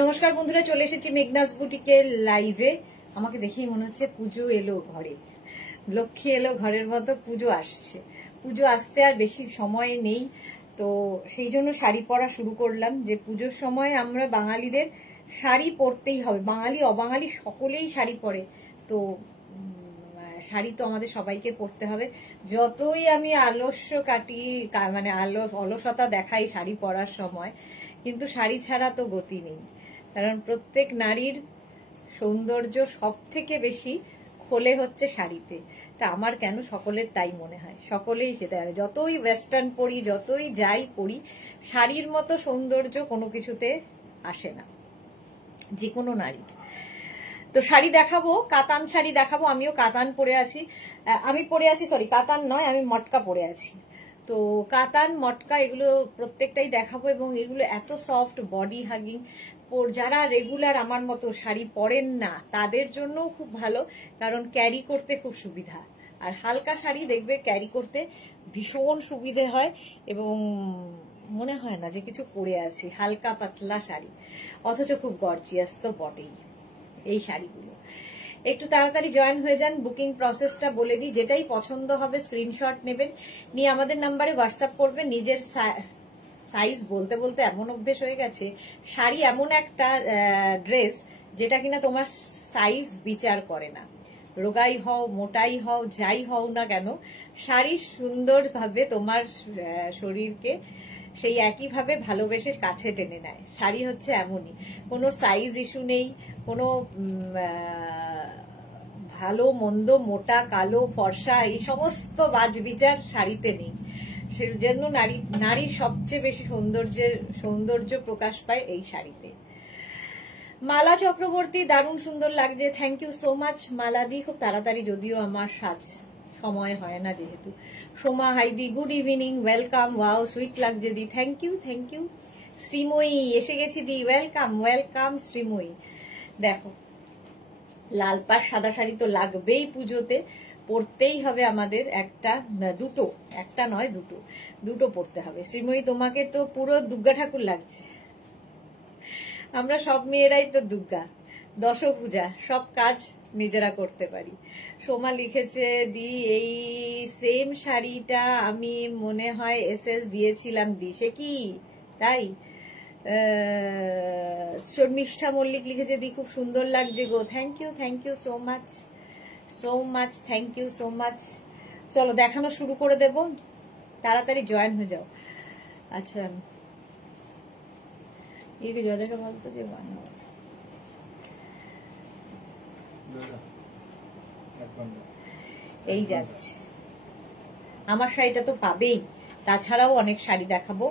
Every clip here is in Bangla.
নমস্কার বন্ধুরা, চলে এসেছি মেঘনাস বুটিকের লাইভে। আমাকে দেখেই মনে হচ্ছে পুজো এলো ঘরে, লক্ষ্মী এলো ঘরের মতো, পুজো আসছে। পুজো আসতে আর বেশি সময় নেই, তো সেই জন্য শাড়ি পরা শুরু করলাম। যে পুজোর সময় আমরা বাঙালিদের শাড়ি পরতেই হবে, বাঙালি অবাঙালি সকলেই শাড়ি পরে, তো শাড়ি তো আমাদের সবাইকে পরতে হবে। যতই আমি আলস্য কাটি, মানে অলসতা দেখাই শাড়ি পরার সময়, কিন্তু শাড়ি ছাড়া তো গতি নেই। কারণ প্রত্যেক নারীর সৌন্দর্য সব থেকে বেশি খোলে হচ্ছে শাড়িতে। তা আমার কেন, সকলের তাই মনে হয়, সকলেই সেটা। যতই ওয়েস্টার্ন পরি, যতই যাই পরি, শাড়ির মতো সৌন্দর্য কোনো কিছুতে আসে না, যে কোনো নারীর। তো শাড়ি দেখাবো, কাতান শাড়ি দেখাবো। আমিও কাতান পরে আছি, সরি কাতান নয়, আমি মটকা পরে আছি। তো কাতান মটকা এগুলো প্রত্যেকটাই দেখাবো, এবং এগুলো এত সফট, বডি হাগিং। যারা রেগুলার আমার মতো শাড়ি পরেন না তাদের জন্য খুব ভালো, কারণ ক্যারি করতে খুব সুবিধা। আর হালকা শাড়ি দেখবে ক্যারি করতে ভীষণ সুবিধে হয়, এবং মনে হয় না যে কিছু পরে আছি। হালকা পাতলা শাড়ি, অথচ খুব গর্জিয়াস তো বটেই এই শাড়িগুলো। একটু তাড়াতাড়ি জয়েন হয়ে যান। বুকিং প্রসেসটা বলে দিই, যেটাই পছন্দ হবে স্ক্রিনশট নেবেন, নিয়ে আমাদের নাম্বারে হোয়াটসঅ্যাপ করবেন। নিজের সাইজ বলতে বলতে এমন অভ্যেস হয়ে গেছে। শাড়ি এমন একটা ড্রেস যেটা কিনা তোমার সাইজ বিচার করে না। রোগাই হও, মোটাই হও, যাই হও না কেন, শাড়ি সুন্দরভাবে তোমার শরীরকে সেই একইভাবে ভালোবেসে কাছে টেনে নেয়। শাড়ি হচ্ছে এমনই, কোনো সাইজ ইস্যু নেই, কোনো ভালো মন্দ, মোটা কালো ফর্সা, এই সমস্ত বাজবিচার শাড়িতে নেই। সেজন্য নারীর সবচেয়ে বেশি সৌন্দর্য প্রকাশ পায় এই শাড়িতে। মালা চক্রবর্তী, দারুণ সুন্দর লাগছে, thank you so much Mala দি। খুব তাড়াতাড়ি, যদিও আমার সময় হয় না যেহেতু। সোমা হাইদি, good evening, welcome. Wow, sweet লাগছে দি, thank you thank you. Srimoyee, এসে গেছি দি, ওয়েলকাম ওয়েলকাম শ্রীময়ী। দেখো, লাল পাড় সাদা শাড়ি তো লাগবেই পুজোতে, পরতেই হবে আমাদের। একটা নয় দুটো পরতে হবে। শ্রীময়ী, তোমাকে তো পুরো দুর্গা ঠাকুর লাগছে। আমরা সব মেয়েরাই তো দুর্গা, দশভূজা, সব কাজ নিজেরা করতে পারি। সোমা লিখেছে, দি এই সেম শাড়িটা আমি মনে হয় এসএস দিয়েছিলাম দি, সে কি তাই? শর্মিষ্ঠা মল্লিক লিখেছে, দি খুব সুন্দর লাগছে গো, thank you so much, thank you so much. চলো দেখানো শুরু করে দেব, তাড়াতাড়ি জয়েন হয়ে যাও। আচ্ছা, দেখে বলতো যে এই যাচ্ছে। আমার শাড়িটা তো পাবেই, তাছাড়াও অনেক শাড়ি দেখাবো।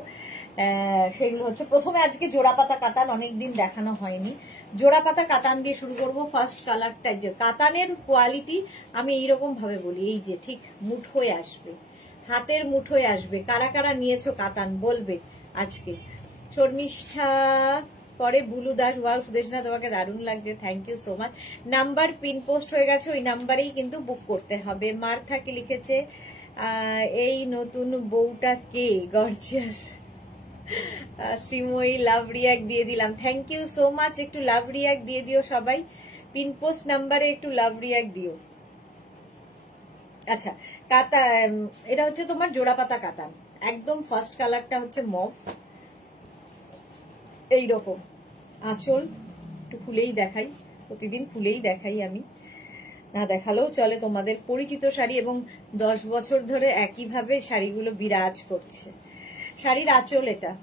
সেগুলো হচ্ছে, প্রথমে আজকে জোড়াপাতা কাতান, অনেকদিন দেখানো হয়নি। জোড়াপাতা কাতান দিয়ে শুরু করব। ফার্স্ট কালারটা, যে কাতানের কোয়ালিটি আমি এইরকম ভাবে বলি, এই যে ঠিক মুঠোয় আসবে, হাতের মুঠোয় আসবে। কারা কারা নিয়েছো কাতান বলবে আজকে। শর্মিষ্ঠা, পরে বুলু দাস, ওয়াও সুদেশনা, তোমাকে দারুণ লাগছে, thank you so much. Number pin post হয়ে গেছে, ওই নাম্বারেই কিন্তু বুক করতে হবে। মার্থাকে লিখেছে, এই নতুন বউটা কে, গর্জিয়াস। শ্রীময়ী, লাভ রিয়াক্ট দিয়ে দিলাম, থ্যাংক ইউ সো মাচ। একটু লাভ রিয়াক্ট দিয়ে দিও সবাই, পিন পোস্ট নাম্বারে একটু লাভ রিয়াক্ট দিও। আচ্ছা, এটা হচ্ছে তোমার জোড়াপাতা কাতান, একদম ফার্স্ট কালারটা হচ্ছে মভ, এইরকম আঁচল। একটু খুলেই দেখাই, প্রতিদিন খুলেই দেখাই আমি, না দেখালেও চলে। তোমাদের পরিচিত শাড়ি, এবং 10 বছর ধরে একইভাবে শাড়িগুলো বিরাজ করছে। শাড়ির আঁচল এটা।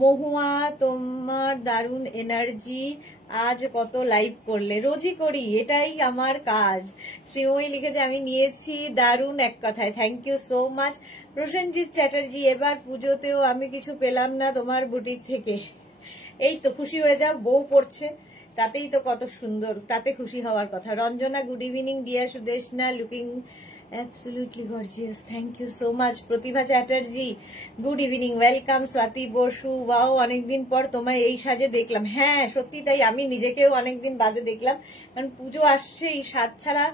মহুয়া, তোমার দারুণ এনার্জি, আজ কত লাইভ করলে? রোজই করি, এটাই আমার কাজ। শ্রীময়ী লিখেছে, আমি নিয়েছি, দারুণ এক কথায়, thank you so much. Prosenjit Chatterjee, এবার পুজোতেও আমি কিছু পেলাম না তোমার বুটিক থেকে। এই তো খুশি হয়ে যাও, বউ পড়ছে, তাতেই তো কত সুন্দর, তাতে খুশি হওয়ার কথা। Ranjana, good evening dear Sudeshna, looking absolutely gorgeous, thank you so much. Pratibha Chatterjee, good evening, welcome. Swati Basu, wow অনেকদিন পর তোমায় এই সাজে দেখলাম। হ্যাঁ সত্যি তাই, আমি নিজেকেও অনেকদিন বাদে দেখলাম, কারণ পুজো আসছে, এই সাজ ছাড়া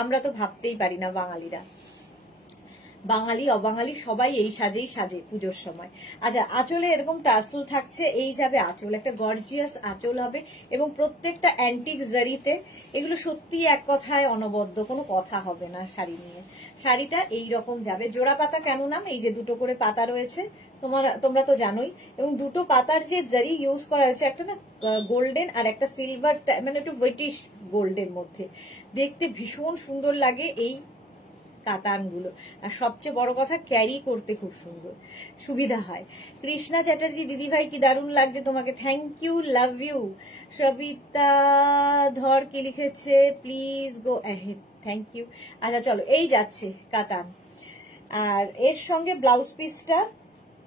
আমরা তো ভাবতেই পারি না বাঙালিরা। বাঙালি অবাঙালি সবাই এই সাজেই সাজে পুজোর সময়। আচ্ছা, আঁচলে এরকম টার্সেল থাকছে, এই যাবে আঁচল, একটা গর্জিয়াস আঁচল হবে এবং প্রত্যেকটা অ্যান্টিক জারিতে। এগুলো সত্যি এক কথায় অনবদ্য, কোনো কথা হবে না শাড়ি নিয়ে। শাড়িটা এই রকম যাবে। জোড়া পাতা কেন নাম, এই যে দুটো করে পাতা রয়েছে, তোমরা তো জানোই। এবং দুটো পাতার যে জারি ইউজ করা হয়েছে, একটা না গোল্ডেন আর একটা সিলভার, মানে একটু ব্রিটিশ গোল্ডের মধ্যে, দেখতে ভীষণ সুন্দর লাগে এই কাতানগুলো। আর সবচেয়ে বড় কথা, ক্যারি করতে খুব সুন্দর সুবিধা হয়। কৃষ্ণা চ্যাটার্জি দিদিভাই কি দারুণ লাগছে তোমাকে, thank you, love you. Sabita Dhar কি লিখেছে, please go ahead, thank you. আচ্ছা চলো, এই যাচ্ছে কাতান। আর এর সঙ্গে ব্লাউজ পিসটা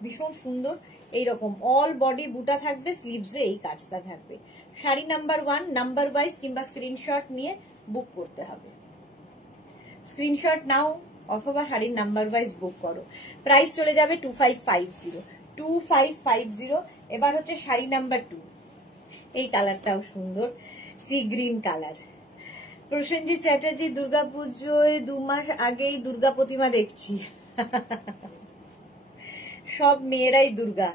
ভীষণ সুন্দর, এইরকম অল বডি বুটা থাকবে, স্লিভসে এই কাজটা থাকবে। শাড়ি নাম্বার 1 নাম্বার ওয়াইজ কিংবা স্ক্রিনশট নিয়ে বুক করতে হবে। স্ক্রিনশট নাও অথবা শাড়ির নাম্বার ওয়াইজ বুক করো। প্রাইস চলে যাবে 2550, 2550। এবার হচ্ছে শাড়ি নাম্বার 2। এই কালারটাও সুন্দর, sea green colour. Prosenjit Chatterjee, দুর্গাপুজোয় 2 মাস আগেই দুর্গা প্রতিমা দেখছি। সব মেয়েরাই দুর্গা,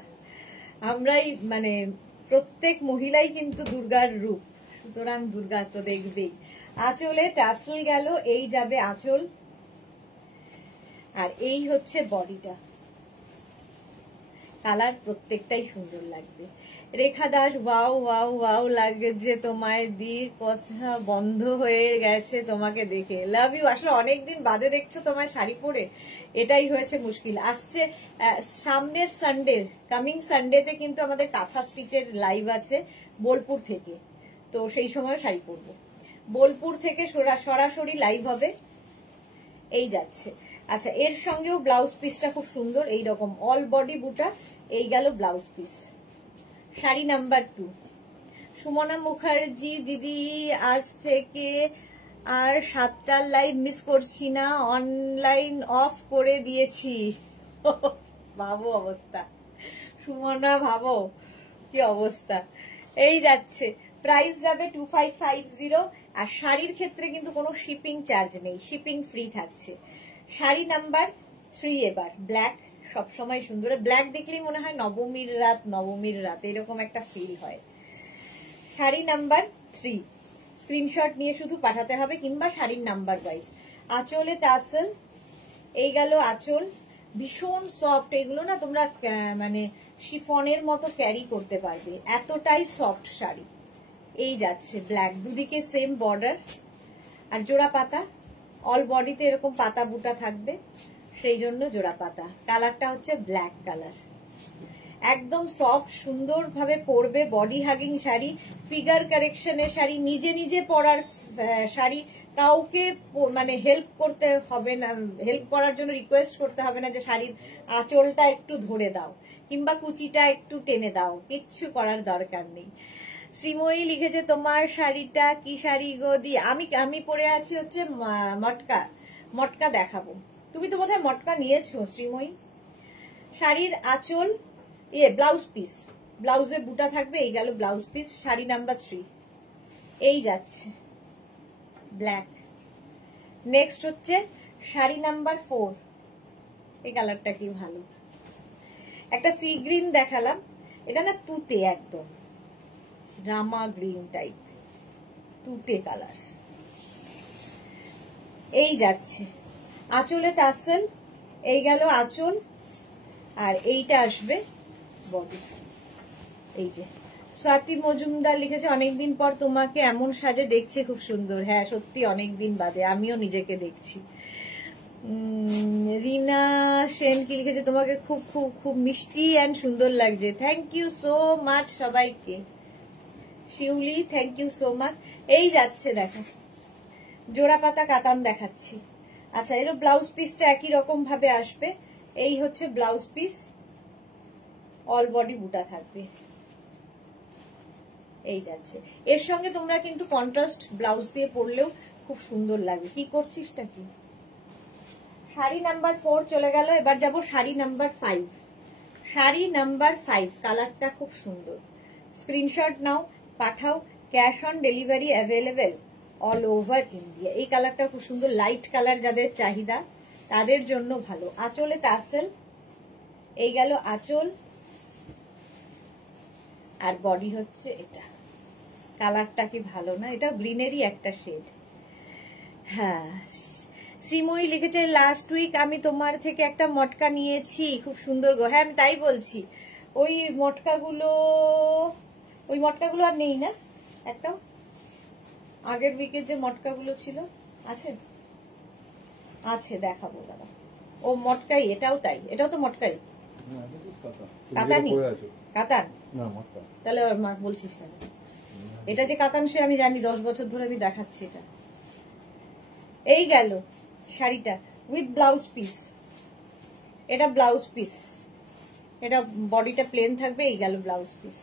আমরাই মানে প্রত্যেক মহিলাই কিন্তু দুর্গার রূপ, সুতরাং দুর্গা তো দেখবেই। আঁচলে টাসেল গেল, এই যাবে আঁচল, আর এই হচ্ছে বডিটা। কালার প্রত্যেকটাই সুন্দর লাগবে। রেখা দাস, ওয়াও ওয়াও ওয়াও লাগছে তোমায় দি, কথা বন্ধ হয়ে গেছে তোমাকে দেখে, লাভ ইউ। আসলে অনেকদিন বাদে দেখছো তোমায় শাড়ি পরে, এটাই হয়েছে মুশকিল। আসছে সামনের সানডে, কামিং সানডেতে কিন্তু আমাদের কাঁথা স্টিচের লাইভ আছে বোলপুর থেকে, তো সেই সময় শাড়ি পরবো। বোলপুর থেকে সরাসরি লাইভ হবে, এই যাচ্ছে। আচ্ছা, এর সঙ্গেও ব্লাউজ পিসটা খুব সুন্দর, এই রকম অল বডি বুটা, এই গেল blouse piece. Sari number 2। Sumana Mukherjee, দিদি আজ থেকে আর 7টার লাইভ মিস করছি না, অনলাইন অফ করে দিয়েছি। ভাবো অবস্থা সুমনা, ভাবো কি অবস্থা। এই যাচ্ছে, প্রাইস যাবে 2550। আর শাড়ির ক্ষেত্রে কিন্তু কোনো শিপিং চার্জ নেই, শিপিং ফ্রি থাকছে। শাড়ি নাম্বার 3 এবার ব্ল্যাক, সবসময় সুন্দর, ব্ল্যাক দেখলেই মনে হয় নবমীর রাত এরকম একটা ফিল হয়। শাড়ি নাম্বার 3, স্ক্রিনশট নিয়ে শুধু পাঠাতে হবে কিংবা শাড়ির নাম্বার ওয়াইজ। আঁচলে টাসেল, এই গেল আঁচল, ভীষণ সফট। এগুলো না তোমরা মানে শিফনের মতো ক্যারি করতে পারবে, এতটাই সফট শাড়ি। এই যাচ্ছে ব্ল্যাক, দুদিকে সেম বর্ডার, আর জোড়া পাতা, অল বডিতে এরকম পাতা বুটা থাকবে, সেই জন্য জোড়া পাতা। কালারটা হচ্ছে ব্ল্যাক কালার, একদম সফট, সুন্দর ভাবে পরবে। বডি হাগিং শাড়ি, ফিগার কারেকশনের শাড়ি, নিজে নিজে পরার শাড়ি, কাউকে মানে হেল্প করতে হবে না, হেল্প করার জন্য রিকোয়েস্ট করতে হবে না যে শাড়ির আঁচলটা একটু ধরে দাও কিংবা কুচিটা একটু টেনে দাও, কিচ্ছু করার দরকার নেই। শ্রীময়ী লিখেছে, তোমার শাড়িটা কি শাড়ি গো দি? আমি পরে আছি হচ্ছে মটকা দেখাবো। তুমি তো বোধহয় মটকা নিয়েছো শ্রীময়ী। শাড়ির আঁচল, ব্লাউজ পিস, ব্লাউজে বুটা থাকবে, এই গেল ব্লাউজ পিস। শাড়ি নাম্বার 3, এই যাচ্ছে ব্ল্যাক। নেক্সট হচ্ছে শাড়ি নাম্বার 4, এই কালারটা কি ভালো, একটা সি গ্রিন দেখালাম, এটা না তুতে, একদম রামা গ্রিন টাইপ, তুতে কালার। এই যাচ্ছে আঁচলে টাসেল, এই গেল আঁচল, আর এইটা আসবে বডি। এই যে স্বাতি মজুমদার লিখেছে, অনেকদিন পর তোমাকে এমন সাজে দেখছে, খুব সুন্দর। হ্যাঁ সত্যি অনেকদিন বাদে আমিও নিজেকে দেখছি। রিনা সেন কি লিখেছে, তোমাকে খুব খুব খুব মিষ্টি অ্যান্ড সুন্দর লাগছে, থ্যাংক ইউ সো মাচ সবাইকে। শিউলি, থ্যাংক ইউ সো মাচ। এই যাচ্ছে দেখো, জোড়া পাতা কাতান দেখাচ্ছি। আচ্ছা, এর ব্লাউজ পিসটা একই রকম ভাবে আসবে, এই হচ্ছে ব্লাউজ পিস, অল বডি বুটা থাকবে, এই যাচ্ছে। এর সঙ্গে তোমরা কিন্তু কন্ট্রাস্ট ব্লাউজ দিয়ে পরলেও খুব সুন্দর লাগবে। কি করছিসটা কি? শাড়ি নাম্বার 4 চলে গেল, এবার যাব শাড়ি নাম্বার 5। শাড়ি নাম্বার 5, কালারটা খুব সুন্দর, screenshot now, Pathao, cash on delivery available all over India. এই কালারটা খুব সুন্দর, লাইট কালার যাদের চাহিদা তাদের জন্য ভালো। আঁচলে টাসেল, এই গেল আঁচল, আর বডি হচ্ছে এটা। কালারটা কি ভালো না? এটা গ্রিনেরই একটা শেড। হ্যাঁ, শ্রীময়ী লিখেছে লাস্ট উইক আমি তোমার থেকে একটা মটকা নিয়েছি, খুব সুন্দর গো। হ্যাঁ আমি তাই বলছি, ওই মটকাগুলো আর নেই না? একটাও আগের উইকের যে মটকাগুলো ছিল আছে? আছে, দেখাবো দাদা। ও মটকাই, এটাও তাই, এটাও তো মটকাই। কাতানি, কাতান তাহলে বলছিস কেন? এটা যে কাতান সে আমি জানি, 10 বছর ধরে আমি দেখাচ্ছি এটা। এই গেল শাড়িটা উইথ ব্লাউজ পিস, এটা ব্লাউজ পিস, এটা বডিটা প্লেন থাকবে। এই গেল ব্লাউজ পিস।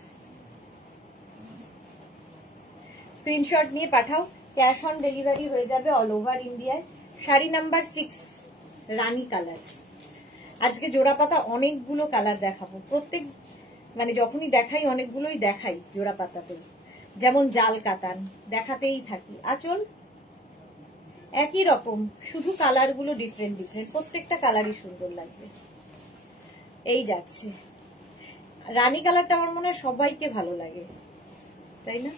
স্ক্রিনশট নিয়ে পাঠাও, ক্যাশ অন ডেলিভারি হয়ে যাবে অল ওভার ইন্ডিয়ায়। শাড়ি নাম্বার 6 রানী কালার। আজকে জোড়া পাতা অনেকগুলো কালার দেখাবো, প্রত্যেক মানে যখনই দেখাই অনেকগুলোই দেখাই জোড়া পাতাতে, যেমন জাল কাতান দেখাতেই থাকি। আঁচল একই রকম, শুধু কালার গুলো ডিফারেন্ট ডিফারেন্ট, প্রত্যেকটা কালারই সুন্দর লাগবে। এই যাচ্ছে রানী কালারটা, আমার মনে হয় সবাইকে ভালো লাগে, তাই না?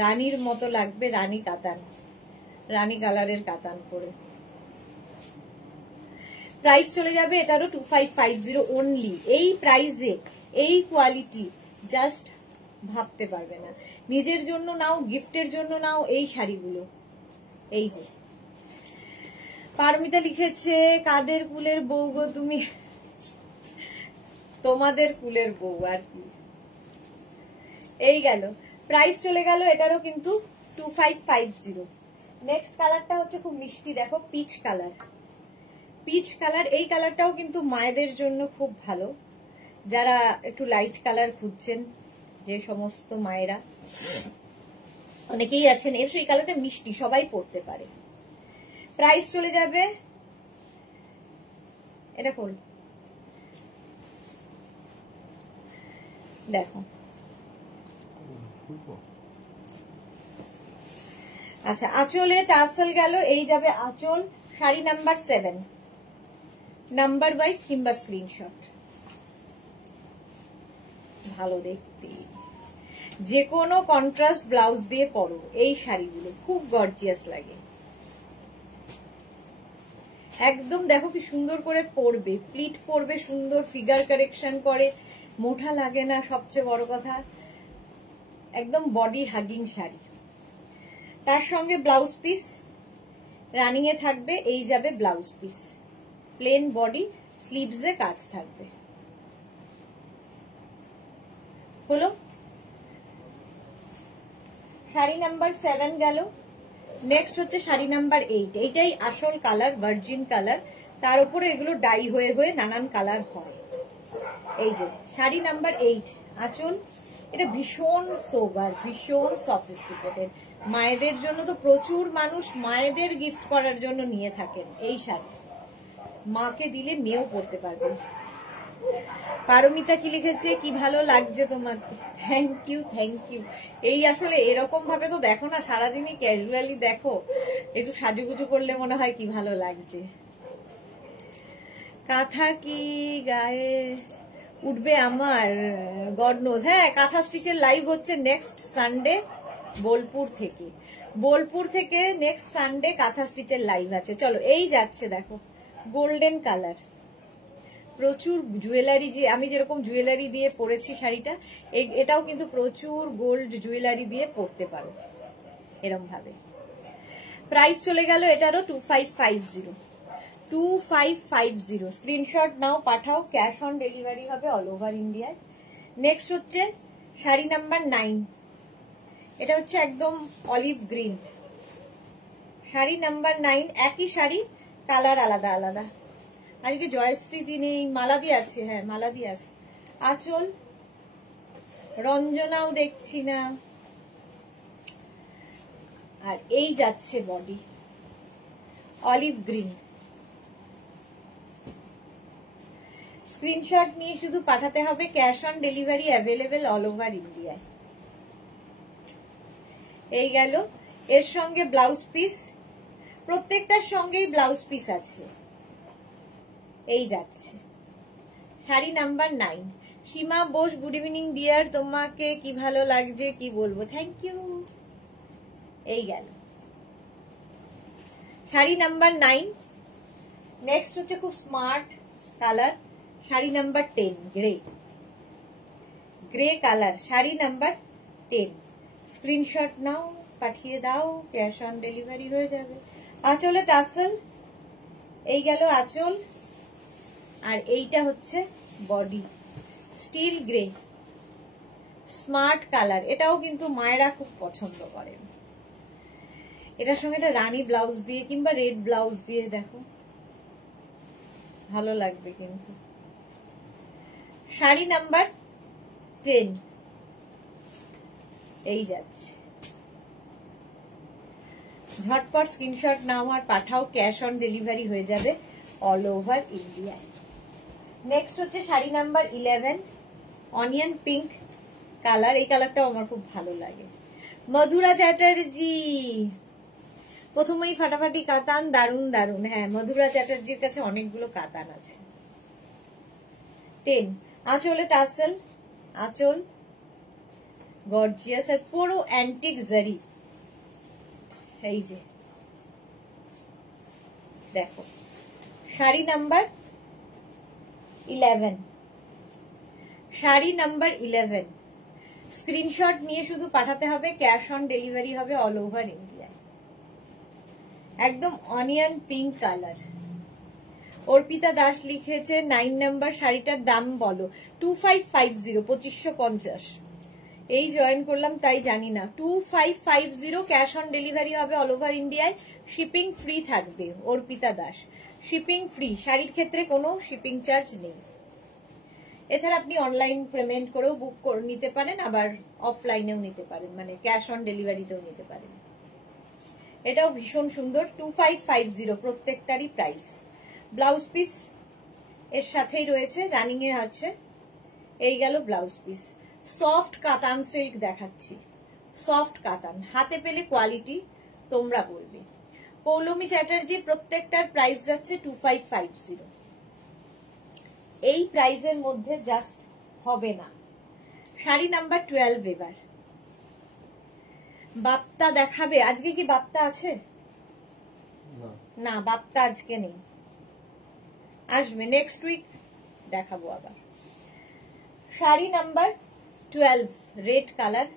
রানীর মতো লাগবে, রানী কাতান, রানী কালারের কাতান পরে। প্রাইস চলে যাবে এটারও 2550 অনলি। এই প্রাইসে এই কোয়ালিটি জাস্ট ভাবতে পারবে না। নিজের জন্য নাও, গিফটের জন্য নাও এই শাড়িগুলো। এই যে পারমিতা লিখেছে কাদের কুলের বউ গো তুমি? তোমাদের কুলের বউ আর কি। এই গেল, প্রাইস চলে গেল এটারও কিন্তু 2550। নেক্সট কালারটা হচ্ছে খুব মিষ্টি, দেখো পিচ কালার। পিচ কালার, এই কালারটাও কিন্তু মায়েদের জন্য খুব ভালো, যারা একটু লাইট কালার খুঁজছেন, যে সমস্ত মায়েরা, অনেকেই আছেন। এর এই কালারটা মিষ্টি, সবাই পরতে পারে। প্রাইস চলে যাবে, এটা খোল দেখো। আচ্ছা, আঁচলে টাসেল গেল, এই যাবে আঁচল। শাড়ি নাম্বার 7, নাম্বার ওয়াইজ কিংবা স্ক্রিনশট। ভালো দেখতে, যে কোনো কন্ট্রাস্ট ব্লাউজ দিয়ে পরো এই শাড়িগুলো, খুব গর্জিয়াস লাগে একদম। দেখো কি সুন্দর করে পরবে, প্লিট পরবে, সুন্দর ফিগার কারেকশন করে, মোটা লাগে না, সবচেয়ে বড় কথা একদম বডি হাগিং শাড়ি। তার সঙ্গে ব্লাউজ পিস রানিং এ থাকবে, এই যাবে ব্লাউজ পিস, প্লেন বডি, স্লিভসে কাজ থাকবে। হলো শাড়ি নাম্বার 7 গেল। নেক্সট হচ্ছে শাড়ি নাম্বার 8। এইটাই আসল কালার, ভার্জিন কালার, তার উপরে এগুলো ডাই হয়ে হয়ে নানান কালার হয়। এই যে শাড়ি নাম্বার 8, আঁচল। এটা ভীষণ সোবার, ভীষণ সফিস্টিকেটেড। মায়েদের জন্য তো প্রচুর মানুষ মায়েদের গিফট করার জন্য নিয়ে থাকেন এই শাড়ি, মাকে দিলে মেয়েও পরতে পারবে। পারমিতা কি লিখেছে, কি ভালো লাগছে তোমাকে? Thank you, thank you. এই আসলে এরকম ভাবে তো দেখো না, সারাদিনই ক্যাজুয়ালি দেখো, একটু সাজুগুজু করলে মনে হয় কি ভালো লাগছে। কাঁথা কি গায়ে উঠবে আমার, গড নোজ। হ্যাঁ, কাঁথা স্টিচের লাইভ হচ্ছে নেক্সট সানডে বোলপুর থেকে। বোলপুর থেকে নেক্সট সানডে কাঁথা স্টিচের লাইভ আছে। চলো, এই যাচ্ছে দেখো গোল্ডেন কালার, প্রচুর জুয়েলারি, যে আমি যেরকম জুয়েলারি দিয়ে পরেছি শাড়িটা, এটাও কিন্তু প্রচুর গোল্ড জুয়েলারি দিয়ে পরতে পারো এরকম ভাবে। প্রাইস চলে গেল এটারও 2550, 2550। Screenshot now, Pathao, cash on delivery হবে অল ওভার ইন্ডিয়ায়। নেক্সট হচ্ছে শাড়ি নাম্বার 9, এটা হচ্ছে একদম অলিভ গ্রিন। শাড়ি নাম্বার 9, একই শাড়ি, কালার আলাদা আলাদা। আজকে জয়শ্রী দিনে মালাদি আছে, হ্যাঁ মালাদি আছে। আঁচল, রঞ্জনাও দেখছি না। আর এই যাচ্ছে বডি অলিভ গ্রিন। স্ক্রিনশট নিয়ে শুধু পাঠাতে হবে, cash on delivery available all over ইন্ডিয়ায়। এই গেল, এর সঙ্গে ব্লাউজ পিস। প্রত্যেকটার সঙ্গেই ব্লাউজ পিস আছে। এই যাচ্ছে শাড়ি নাম্বার 9। সীমা বোস, গুড ইভিনিং ডিয়ার, তোমাকে কি ভালো লাগছে কি বলবো, থ্যাংক ইউ। এই গেল শাড়ি নাম্বার 9। নেক্সট হচ্ছে খুব smart colour, sari number 10, grey, grey colour, sari number 10। Screenshot নাও, পাঠিয়ে দাও, ক্যাশ অন ডেলিভারি হয়ে যাবে। আঁচলে টাসেল, এই গেল আঁচল, আর এইটা হচ্ছে body, still grey, smart colour. এটাও কিন্তু মায়েরা খুব পছন্দ করেন। এটার সঙ্গে একটা রানী ব্লাউজ দিয়ে কিংবা রেড ব্লাউজ দিয়ে দেখো, ভালো লাগবে কিন্তু। শাড়ি নাম্বার 10, এই যাচ্ছে। ঝটপট স্ক্রিনশট নাও আর পাঠাও, ক্যাশ অন ডেলিভারি হয়ে যাবে অল ওভার ইন্ডিয়ায়। নেক্সট হচ্ছে sari number 11, onion pink colour. এই কালারটাও আমার খুব ভালো লাগে। মধুরা চ্যাটার্জি, প্রথমেই ফাটাফাটি কাতান, দারুন দারুন। হ্যাঁ, মধুরা চ্যাটার্জির কাছে অনেকগুলো কাতান আছে। 10, আঁচলে টাসেল, আঁচল গর্জিয়াস আর পুরো অ্যান্টিক জারি। এই যে দেখো sari number 11, sari number 11। Screenshot নিয়ে শুধু পাঠাতে হবে, ক্যাশ অন ডেলিভারি হবে অল ওভার ইন্ডিয়ায়। একদম onion pink colour. Arpita Das লিখেছে 9 নাম্বার শাড়িটার দাম বলো। 2550, 2550। এই জয়েন করলাম তাই জানি না। 2550, ক্যাশ অন ডেলিভারি হবে অল ওভার ইন্ডিয়ায়, শিপিং ফ্রি থাকবে। অর্পিতা দাস, শিপিং ফ্রি, শাড়ির ক্ষেত্রে কোনো শিপিং চার্জ নেই। এছাড়া আপনি অনলাইন পেমেন্ট করেও বুক করে নিতে পারেন, আবার অফলাইনেও নিতে পারেন, মানে ক্যাশ অন ডেলিভারিতেও নিতে পারেন। এটাও ভীষণ সুন্দর। 2550 প্রত্যেকটারই প্রাইস। ব্লাউজ পিস এর সাথেই রয়েছে, রানিং এ আছে। এই গেল ব্লাউজ পিস। সফট কাতান সিল্ক দেখাচ্ছি, সফট কাতান, হাতে পেলে কোয়ালিটি তোমরা বলবে। পৌলমী চ্যাটার্জি, প্রত্যেকটার প্রাইস যাচ্ছে 2550। এই প্রাইসের মধ্যে জাস্ট হবে না। শাড়ি নাম্বার 12 এবার। বাপ্তা দেখাবে আজকে? কি বাপ্তা আছে? না, বাপ্তা আজকে নেই, আসবে নেক্সট উইক, দেখাবো আবার। শাড়ি নাম্বার 12, রেড কালার,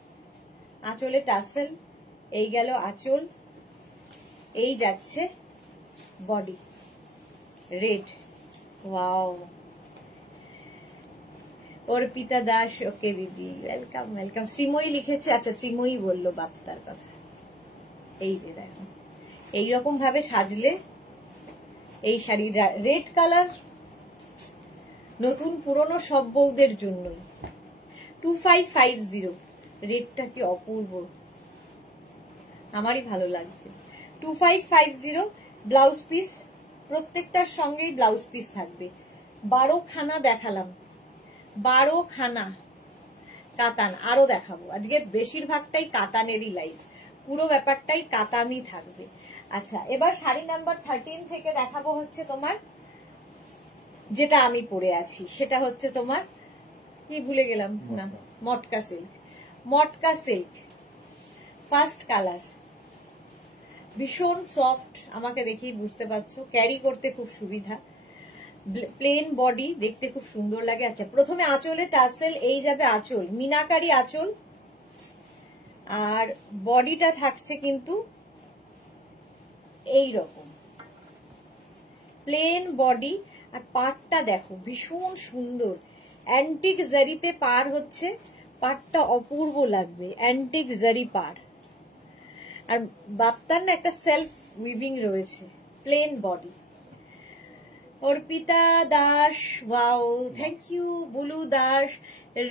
আঁচলে টাসেল, এই গেল আঁচল, এই যাচ্ছে body, red. Wow, Arpita Das, okay দিদি, ওয়েলকাম ওয়েলকাম। শ্রীময়ী লিখেছে, আচ্ছা শ্রীময়ী বললো বাপ্তার কথা। এই যে দেখো, এইরকম ভাবে সাজলে এই শাড়ি, রেড কালার নতুন পুরনো সব বউদের জন্যই। 2550, রেডটা কি অপূর্ব, আমারই ভালো লাগছে। 2550, ব্লাউজ পিস, প্রত্যেকটার সঙ্গেই ব্লাউজ পিস থাকবে। 12 খানা দেখালাম, 12 খানা কাতান, আরো দেখাবো। আজকে বেশিরভাগটাই কাতানেরই লাইভ, পুরো ব্যাপারটাই কাতানই থাকবে। আচ্ছা, এবার শাড়ি নাম্বার 13 থেকে দেখাবো হচ্ছে তোমার যেটা আমি পরে আছি, সেটা হচ্ছে তোমার কি ভুলে গেলাম না, মটকা সিল্ক। মটকা সিল্ক ফার্স্ট কালার, ভীষণ সফট, আমাকে দেখেই বুঝতে পারছো, ক্যারি করতে খুব সুবিধা, প্লেন বডি, দেখতে খুব সুন্দর লাগে। আচ্ছা, প্রথমে আঁচলে টাসেল, এই যাবে আঁচল, মিনাকারি আঁচল, আর বডিটা থাকছে কিন্তু এই রকম প্লেন বডি। আর পাড়টা দেখো ভীষণ সুন্দর, অ্যান্টিক জারিতে পার হচ্ছে, পাড়টা অপূর্ব লাগবে, অ্যান্টিক জারি পাড়। আর বাপ্তার না একটা সেলফ উইভিং রয়েছে, plain body. Arpita Das, wow, thank you. Bulu Das,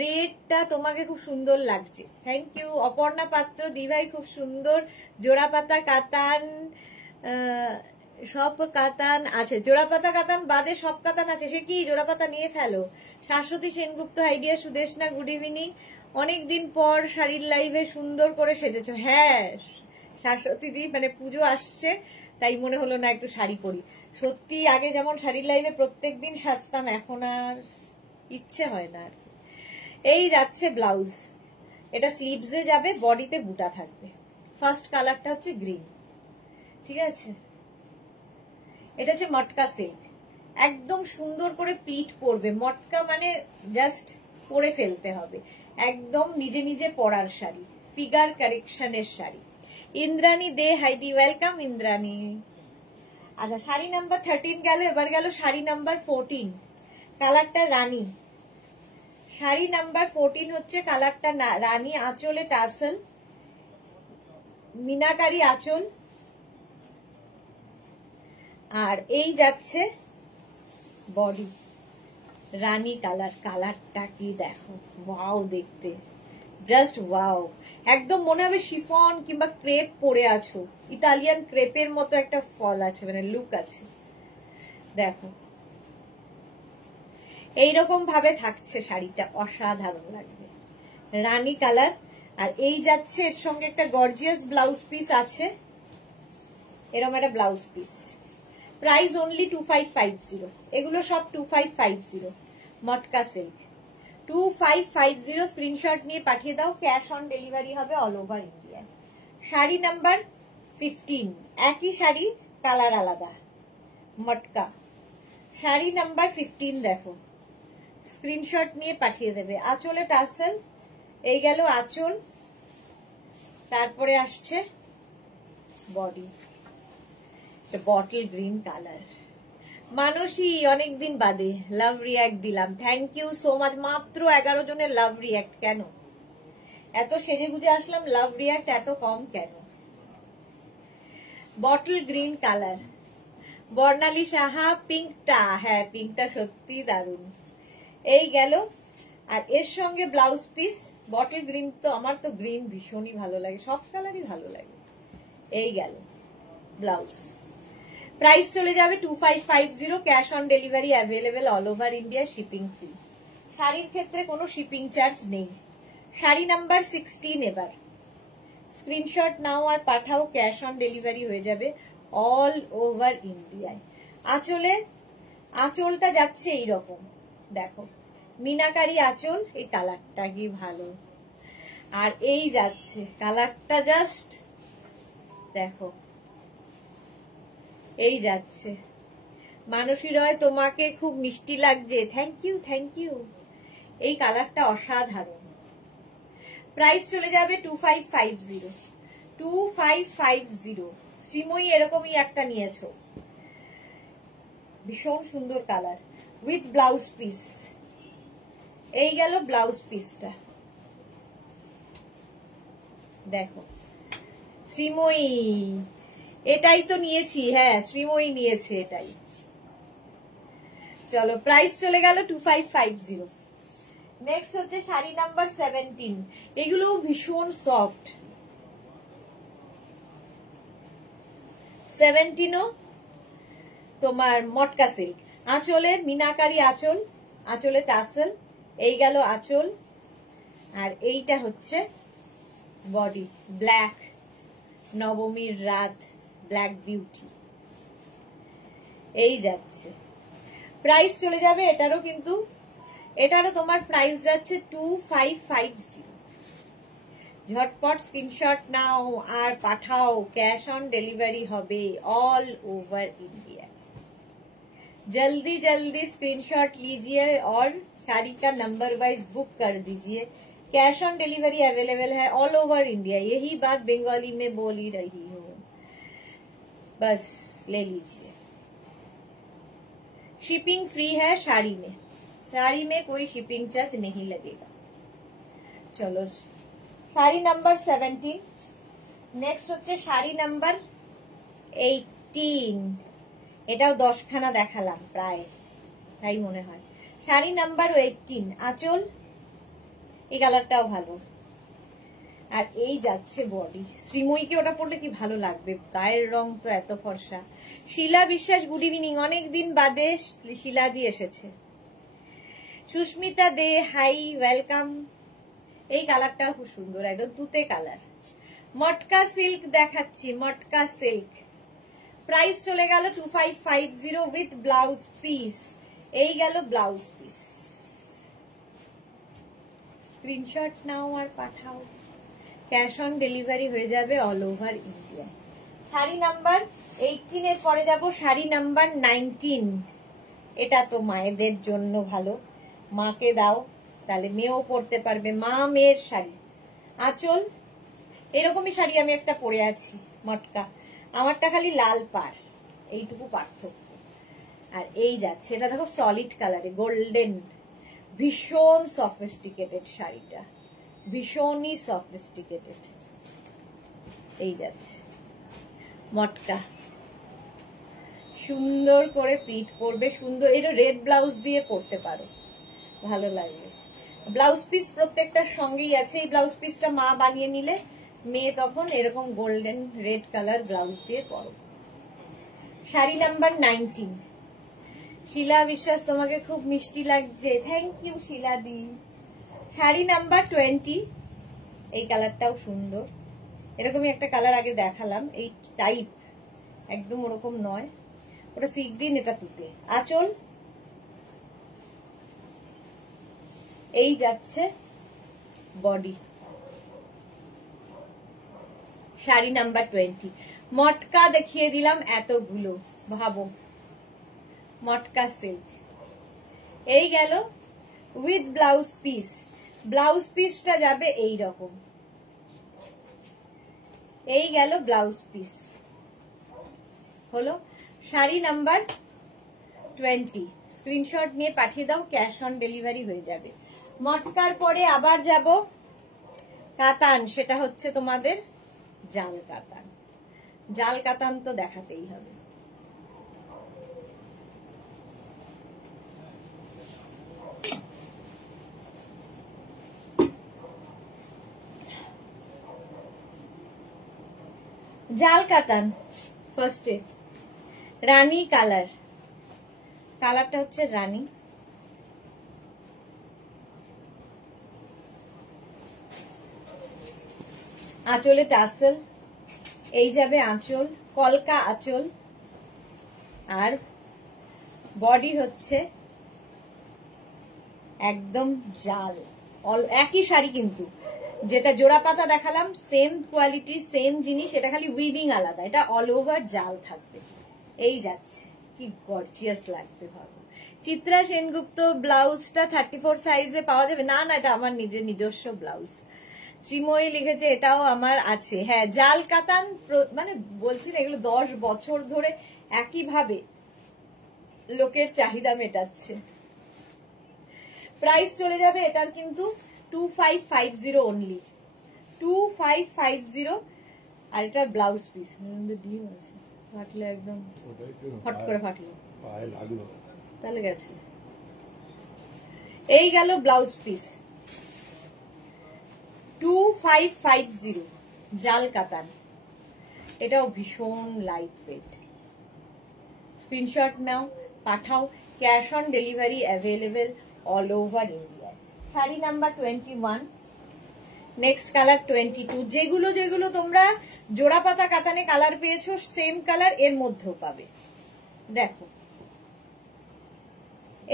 রেডটা তোমাকে খুব সুন্দর লাগছে, থ্যাংক ইউ। অপর্ণা পাত্র, দিভাই খুব সুন্দর, জোড়া পাতা কাতান, সব কাতান আছে, জোড়া পাতা কাতান বাদে সব কাতান আছে। সে কি, জোড়া পাতা নিয়ে ফেলো। Shashwati Sengupta, idea Sudeshna, good evening. অনেকদিন পর শাড়ির লাইভে সুন্দর করে সেজেছো। হ্যাঁ শাশ্বতী দি, মানে পুজো আসছে তাই মনে হলো না একটু শাড়ি পরি। সত্যি আগে যেমন শাড়ির লাইভে প্রত্যেকদিন সাজতাম, এখন আর ইচ্ছে হয় না। এই যাচ্ছে ব্লাউজ, এটা স্লিভসে যাবে, বডিতে বুটা থাকবে। ফার্স্ট কালারটা হচ্ছে গ্রিন, ঠিক আছে। এটা হচ্ছে মটকা সিল্ক, একদম সুন্দর করে প্লিট পরবে। মটকা মানে জাস্ট পরে ফেলতে হবে, একদম নিজে নিজে পরার শাড়ি, ফিগার কারেকশনের শাড়ি। ইন্দ্রাণী দে হাইদি, ওয়েলকাম ইন্দ্রাণী। আচ্ছা, শাড়ি নাম্বার 13 গেল, এবার গেল শাড়ি নাম্বার 14, কালারটা রানী। শাড়ি নাম্বার 14 হচ্ছে কালারটা রানী, আঁচলে টাসেল, মিনাকারি আঁচল, আর এই যাচ্ছে বডি রানী কালার। কালারটা কি দেখো, ওয়াও দেখতে, জাস্ট ওয়াও। একদম মনে হবে শিফন কিংবা ক্রেপ পরে আছো, ইতালিয়ান ক্রেপের মতো একটা ফল আছে, মানে লুক আছে। দেখো এইরকম ভাবে থাকছে শাড়িটা, অসাধারণ লাগবে, রানী কালার। আর এই যাচ্ছে এর সঙ্গে একটা গর্জিয়াস ব্লাউজ পিস আছে, এরকম একটা ব্লাউজ পিস। প্রাইস অনলি 2550, এগুলো সব 2550, মটকা সিল্ক 2550। স্ক্রিনশট নিয়ে পাঠিয়ে দাও, ক্যাশ অন ডেলিভারি হবে all over India. Sari number 15, একই শাড়ি, কালার আলাদা, মটকা। শাড়ি নাম্বার 15 দেখো, স্ক্রিনশট নিয়ে পাঠিয়ে দেবে। আঁচলে টাসেল, এই গেল আঁচল, তারপরে আসছে বডি, বটল গ্রিন কালার। মানসী অনেকদিন বাদে লাভ রিয়াক্ট দিলাম, থ্যাংক ইউ সো মাচ। মাত্র 11 জনের লাভ রিয়াক্ট, কেন এত সেজে গুজে আসলাম, লাভ রিয়াক্ট এত কম কেন? বটল গ্রিন কালার, বর্ণালী সাহা। পিঙ্কটা, হ্যাঁ পিঙ্কটা সত্যি দারুণ। এই গেল, আর এর সঙ্গে ব্লাউজ পিস বটল গ্রিন। তো আমার তো গ্রিন ভীষণই ভালো লাগে, সব কালারই ভালো লাগে। এই গেল ব্লাউজ। প্রাইস চলে যাবে 2550, cash on delivery available all over India, shipping free. শাড়ির ক্ষেত্রে কোনো শিপিং চার্জ নেই। শাড়ি নাম্বার 16 এবার স্ক্রিনশট নাও আর পাঠাও, ক্যাশ অন ডেলিভারি হয়ে যাবে অল ওভার ইন্ডিয়ায়। আঁচলে, আঁচলটা যাচ্ছে এইরকম, দেখো মিনাকারি আঁচল, এই কালারটা কি ভালো। আর এই যাচ্ছে কালারটা, জাস্ট দেখো, এই যাচ্ছে। মানসী রয়, তোমাকে খুব মিষ্টি লাগছে, থ্যাংক ইউ থ্যাংক ইউ। এই কালারটা অসাধারণ। প্রাইস চলে যাবে 2550, 2550। শ্রীময়ী এরকমই একটা নিয়েছো, ভীষণ সুন্দর কালার, উইথ ব্লাউজ পিস। এই গেল ব্লাউজ পিসটা, দেখো শ্রীময়ী, এটাই তো নিয়েছি, হ্যাঁ শ্রীময়ী নিয়েছে এটাই। চলো, প্রাইস চলে গেল 2550। নেক্সট হচ্ছে শাড়ি নাম্বার 17, এগুলো ভীষণ সফট। 17ও তোমার মটকা সিল্ক, আঁচলে মিনাকারি আঁচল, আঁচলে টাসেল, এই গেল আঁচল, আর এইটা হচ্ছে বডি, ব্ল্যাক, নবমীর রাত, ব্ল্যাক বিউটি। এই যাচ্ছে, প্রাইস চলে যাবে এটারও, কিন্তু এটারও তোমার প্রাইস যাচ্ছে 2550। ঝটপট স্ক্রিনশট নাও আর পাঠাও, ক্যাশ অন ডেলিভারি হবে ऑल ओवर इंडिया। जल्दी जल्दी स्क्रीनशॉट लीजिए और साड़ी का नंबर वाइज बुक कर दीजिए। कैश ऑन डिलीवरी अवेलेबल है ऑल ओवर इंडिया, यही बात बंगाली में बोल ही रही हूँ, बस ले लीजिए। शिपिंग फ्री है साड़ी में, साड़ी में कोई शिपिंग चार्ज नहीं लगेगा। चलो, শাড়ি নাম্বার 17। নেক্সট হচ্ছে শাড়ি নাম্বার 18, এটাও 10খানা দেখালাম প্রায়, তাই মনে হয়। শাড়ি নাম্বার 18, আঁচল, এই কালারটাও ভালো। আর এই যাচ্ছে বডি, শ্রীময়ীকে ওটা পরলে কি ভালো লাগবে, গায়ের রং তো এত ফর্সা। শিলা বিশ্বাস, গুড ইভিনিং, অনেকদিন বাদে শিলাদি এসেছে। সুস্মিতা দে, হাই, ওয়েলকাম। এই কালারটাও খুব সুন্দর, একদম তুতে কালার। মটকা সিল্ক দেখাচ্ছি, মটকা সিল্ক, প্রাইস চলে গেল 2550 উইথ ব্লাউজ পিস। এই গেল ব্লাউজ পিস। স্ক্রিনশট নাও আর পাঠাও, ক্যাশ অন ডেলিভারি হয়ে যাবে all over India. Sari number 18 এর পরে যাব শাড়ি নাম্বার 19। এটা তো মায়েদের জন্য ভালো, মাকে দাও তাহলে মেয়েও পরতে পারবে, মা মেয়ের শাড়ি। আঁচল এরকমই শাড়ি আমি একটা পরে আছি মটকা, আমারটা খালি লাল পাড়, এইটুকু পার্থক্য। আর এই যাচ্ছে, এটা দেখো সলিড কালারে গোল্ডেন, ভীষণ সফিস্টিকেটেড শাড়িটা, ভীষণই সফিস্টিকেটেড। এই যাচ্ছে মটকা, সুন্দর করে প্রিন্ট করবে, সুন্দর। এটা রেড ব্লাউজ দিয়ে পরতে পারো, ভালো লাগবে। ব্লাউজ পিস প্রত্যেকটার সঙ্গেই আছে। এই ব্লাউজ পিসটা মা বানিয়ে নিলে মেয়ে তখন এরকম গোল্ডেন রেড কালার ব্লাউজ দিয়ে পরো। শাড়ি নাম্বার 19। শিলা বিশ্বাস তোমাকে খুব মিষ্টি লাগছে, thank you Shila di. Sari number 20। এই কালারটাও সুন্দর, এরকমই একটা কালার আগে দেখালাম, এই টাইপ একদম ওরকম নয়, ওটা সি গ্রিন, এটা তুতে। আঁচল এই যাচ্ছে বডি। শাড়ি নাম্বার 20। মটকা দেখিয়ে দিলাম এতগুলো, ভাবো মটকা সিল্ক। এই গেল উইথ ব্লাউজ পিস। ব্লাউজ পিসটা যাবে এই রকম। এই গেল ব্লাউজ পিস, হলো শাড়ি নাম্বার 20। স্ক্রিনশট নিয়ে পাঠিয়ে দাও, ক্যাশ অন ডেলিভারি হয়ে যাবে। মটকার পরে আবার যাব কাতান, সেটা হচ্ছে তোমাদের জাল কাতান। জাল কাতান তো দেখাতেই হবে। জাল কাতান ফার্স্টে, রানী কালার, কালারটা হচ্ছে রানী। আঁচলে টাসেল, এই যাবে আঁচল, কলকা আঁচল। আর বডি হচ্ছে একদম জাল, একই শাড়ি কিন্তু, যেটা জোড়া পাতা দেখালাম সেম কোয়ালিটির সেম জিনিস, এটা খালি উইভিং আলাদা, এটা অল ওভার জাল থাকবে। এই যাচ্ছে, কি গর্জিয়াস লাগবে ভাবো। চিত্রা সেনগুপ্ত ব্লাউজটা 34 সাইজে পাওয়া যাবে? না না, এটা আমার নিজস্ব ব্লাউজ। শ্রীময়ী লিখেছে এটাও আমার আছে। হ্যাঁ, জাল কাতান মানে বলছেন এগুলো 10 বছর ধরে একইভাবে লোকের চাহিদা মেটাচ্ছে। প্রাইস চলে যাবে এটার কিন্তু 2550 অনলি, 2550। আর এটা ব্লাউজ পিস, ডিম আছে, ফাটলে একদম ফট করে ফাটলো, তাহলে গেছে। এই গেল ব্লাউজ পিস 2550 জাল কাতান। এটাও ভীষণ light weight. Screenshot now, Pathao, cash on delivery available all over India. Sari number 21। Next colour 22। যেগুলো যেগুলো তোমরা জোড়া পাতা কাতানে কালার পেয়েছো সেম কালার এর মধ্যেও পাবে। দেখো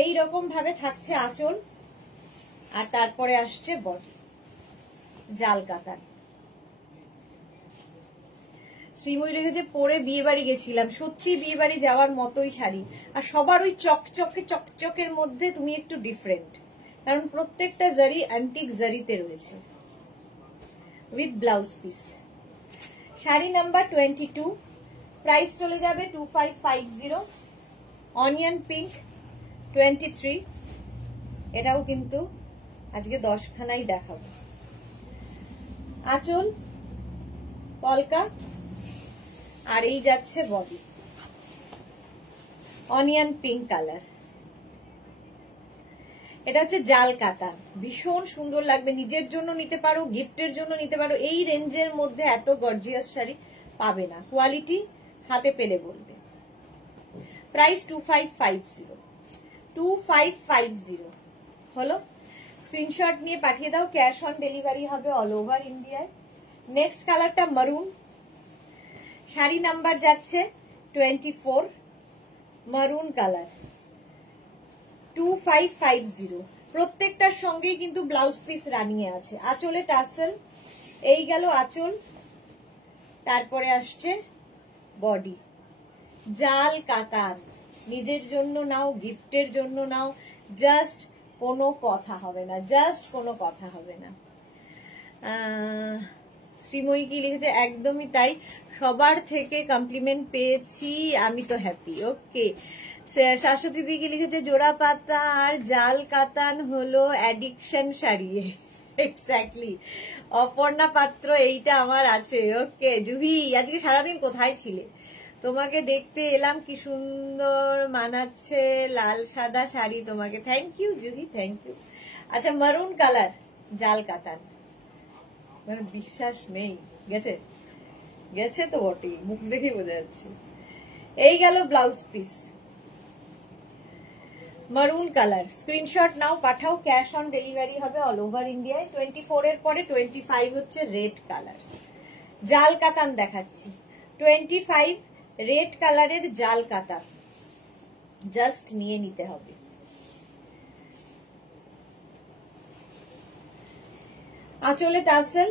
এই রকম ভাবে থাকছে আঁচল, আর তারপরে আসছে বডি, জাল কাতান। শ্রীময়ী রেখেছে পরে বিয়ে বাড়ি গেছিলাম, সত্যি বিয়ে বাড়ি যাওয়ার মতোই শাড়ি। আর সবার ওই চকচকে চকচকের মধ্যে তুমি একটু ডিফারেন্ট, কারণ প্রত্যেকটা জারি অ্যান্টিক জারিতে রয়েছে, with blouse piece. Sari number 22। Price চলে যাবে 2550। Onion pink 23। এটাও কিন্তু আজকে 10 খানাই দেখাবো। আঁচল কলকা, আর এই যাচ্ছে বডি, অনিয়ন পিঙ্ক কালার। এটা হচ্ছে জাল কাতান, ভীষণ সুন্দর লাগবে, নিজের জন্য নিতে পারো, গিফটের জন্য নিতে পারো। এই রেঞ্জের মধ্যে এত গর্জিয়াস শাড়ি পাবে না, কোয়ালিটি হাতে পেলে বলবে। প্রাইস 2550, 2550 হলো। স্ক্রিনশট নিয়ে পাঠিয়ে দাও, ক্যাশ অন ডেলিভারি হবে অল ওভার ইন্ডিয়ায়। নেক্সট কালারটা মারুন। শাড়ি নাম্বার যাচ্ছে 24 মারুন কালার 2550। প্রত্যেকটার সঙ্গেই কিন্তু ব্লাউজ পিস রানিয়ে আছে। আঁচলে টাসেল, এই গেল আঁচল, তারপরে আসছে বডি। জাল কাতান, নিজের জন্য নাও, গিফটের জন্য নাও, জাস্ট কোনো কথা হবে না, জাস্ট কোনো কথা হবে না। শ্রীময়ী কি লিখেছে? একদমই তাই, সবার থেকে কমপ্লিমেন্ট পেয়েছি, আমি তো হ্যাপি। ওকে, শাশ্বতী দিদি কি লিখেছে? জোড়া পাতা আর জাল কাতান হলো অ্যাডিকশন শাড়ি। এক্স্যাক্টলি, অপর্ণা পাত্র, এইটা আমার আছে। ওকে জুহি, আজকে সারাদিন কোথায় ছিলে? তোমাকে দেখতে এলাম, কি সুন্দর মানাচ্ছে লাল সাদা শাড়ি তোমাকে। Thank you Juhi, thank you. আচ্ছা, মারুন কালার জাল কাতান, মানে বিশ্বাস নেই, গেছে গেছে তো বটেই, মুখ দেখে বোঝা যাচ্ছে। এই গেল ব্লাউজ পিস, মারুন colour. Screenshot now, Pathao, cash on delivery হবে অল ওভার ইন্ডিয়ায়। 24 এর পরে 25 হচ্ছে রেড কালার, জাল কাতান দেখাচ্ছি। 25 রেড কালারের জাল কাতান, জাস্ট নিয়ে নিতে হবে। আঁচলে টাসেল,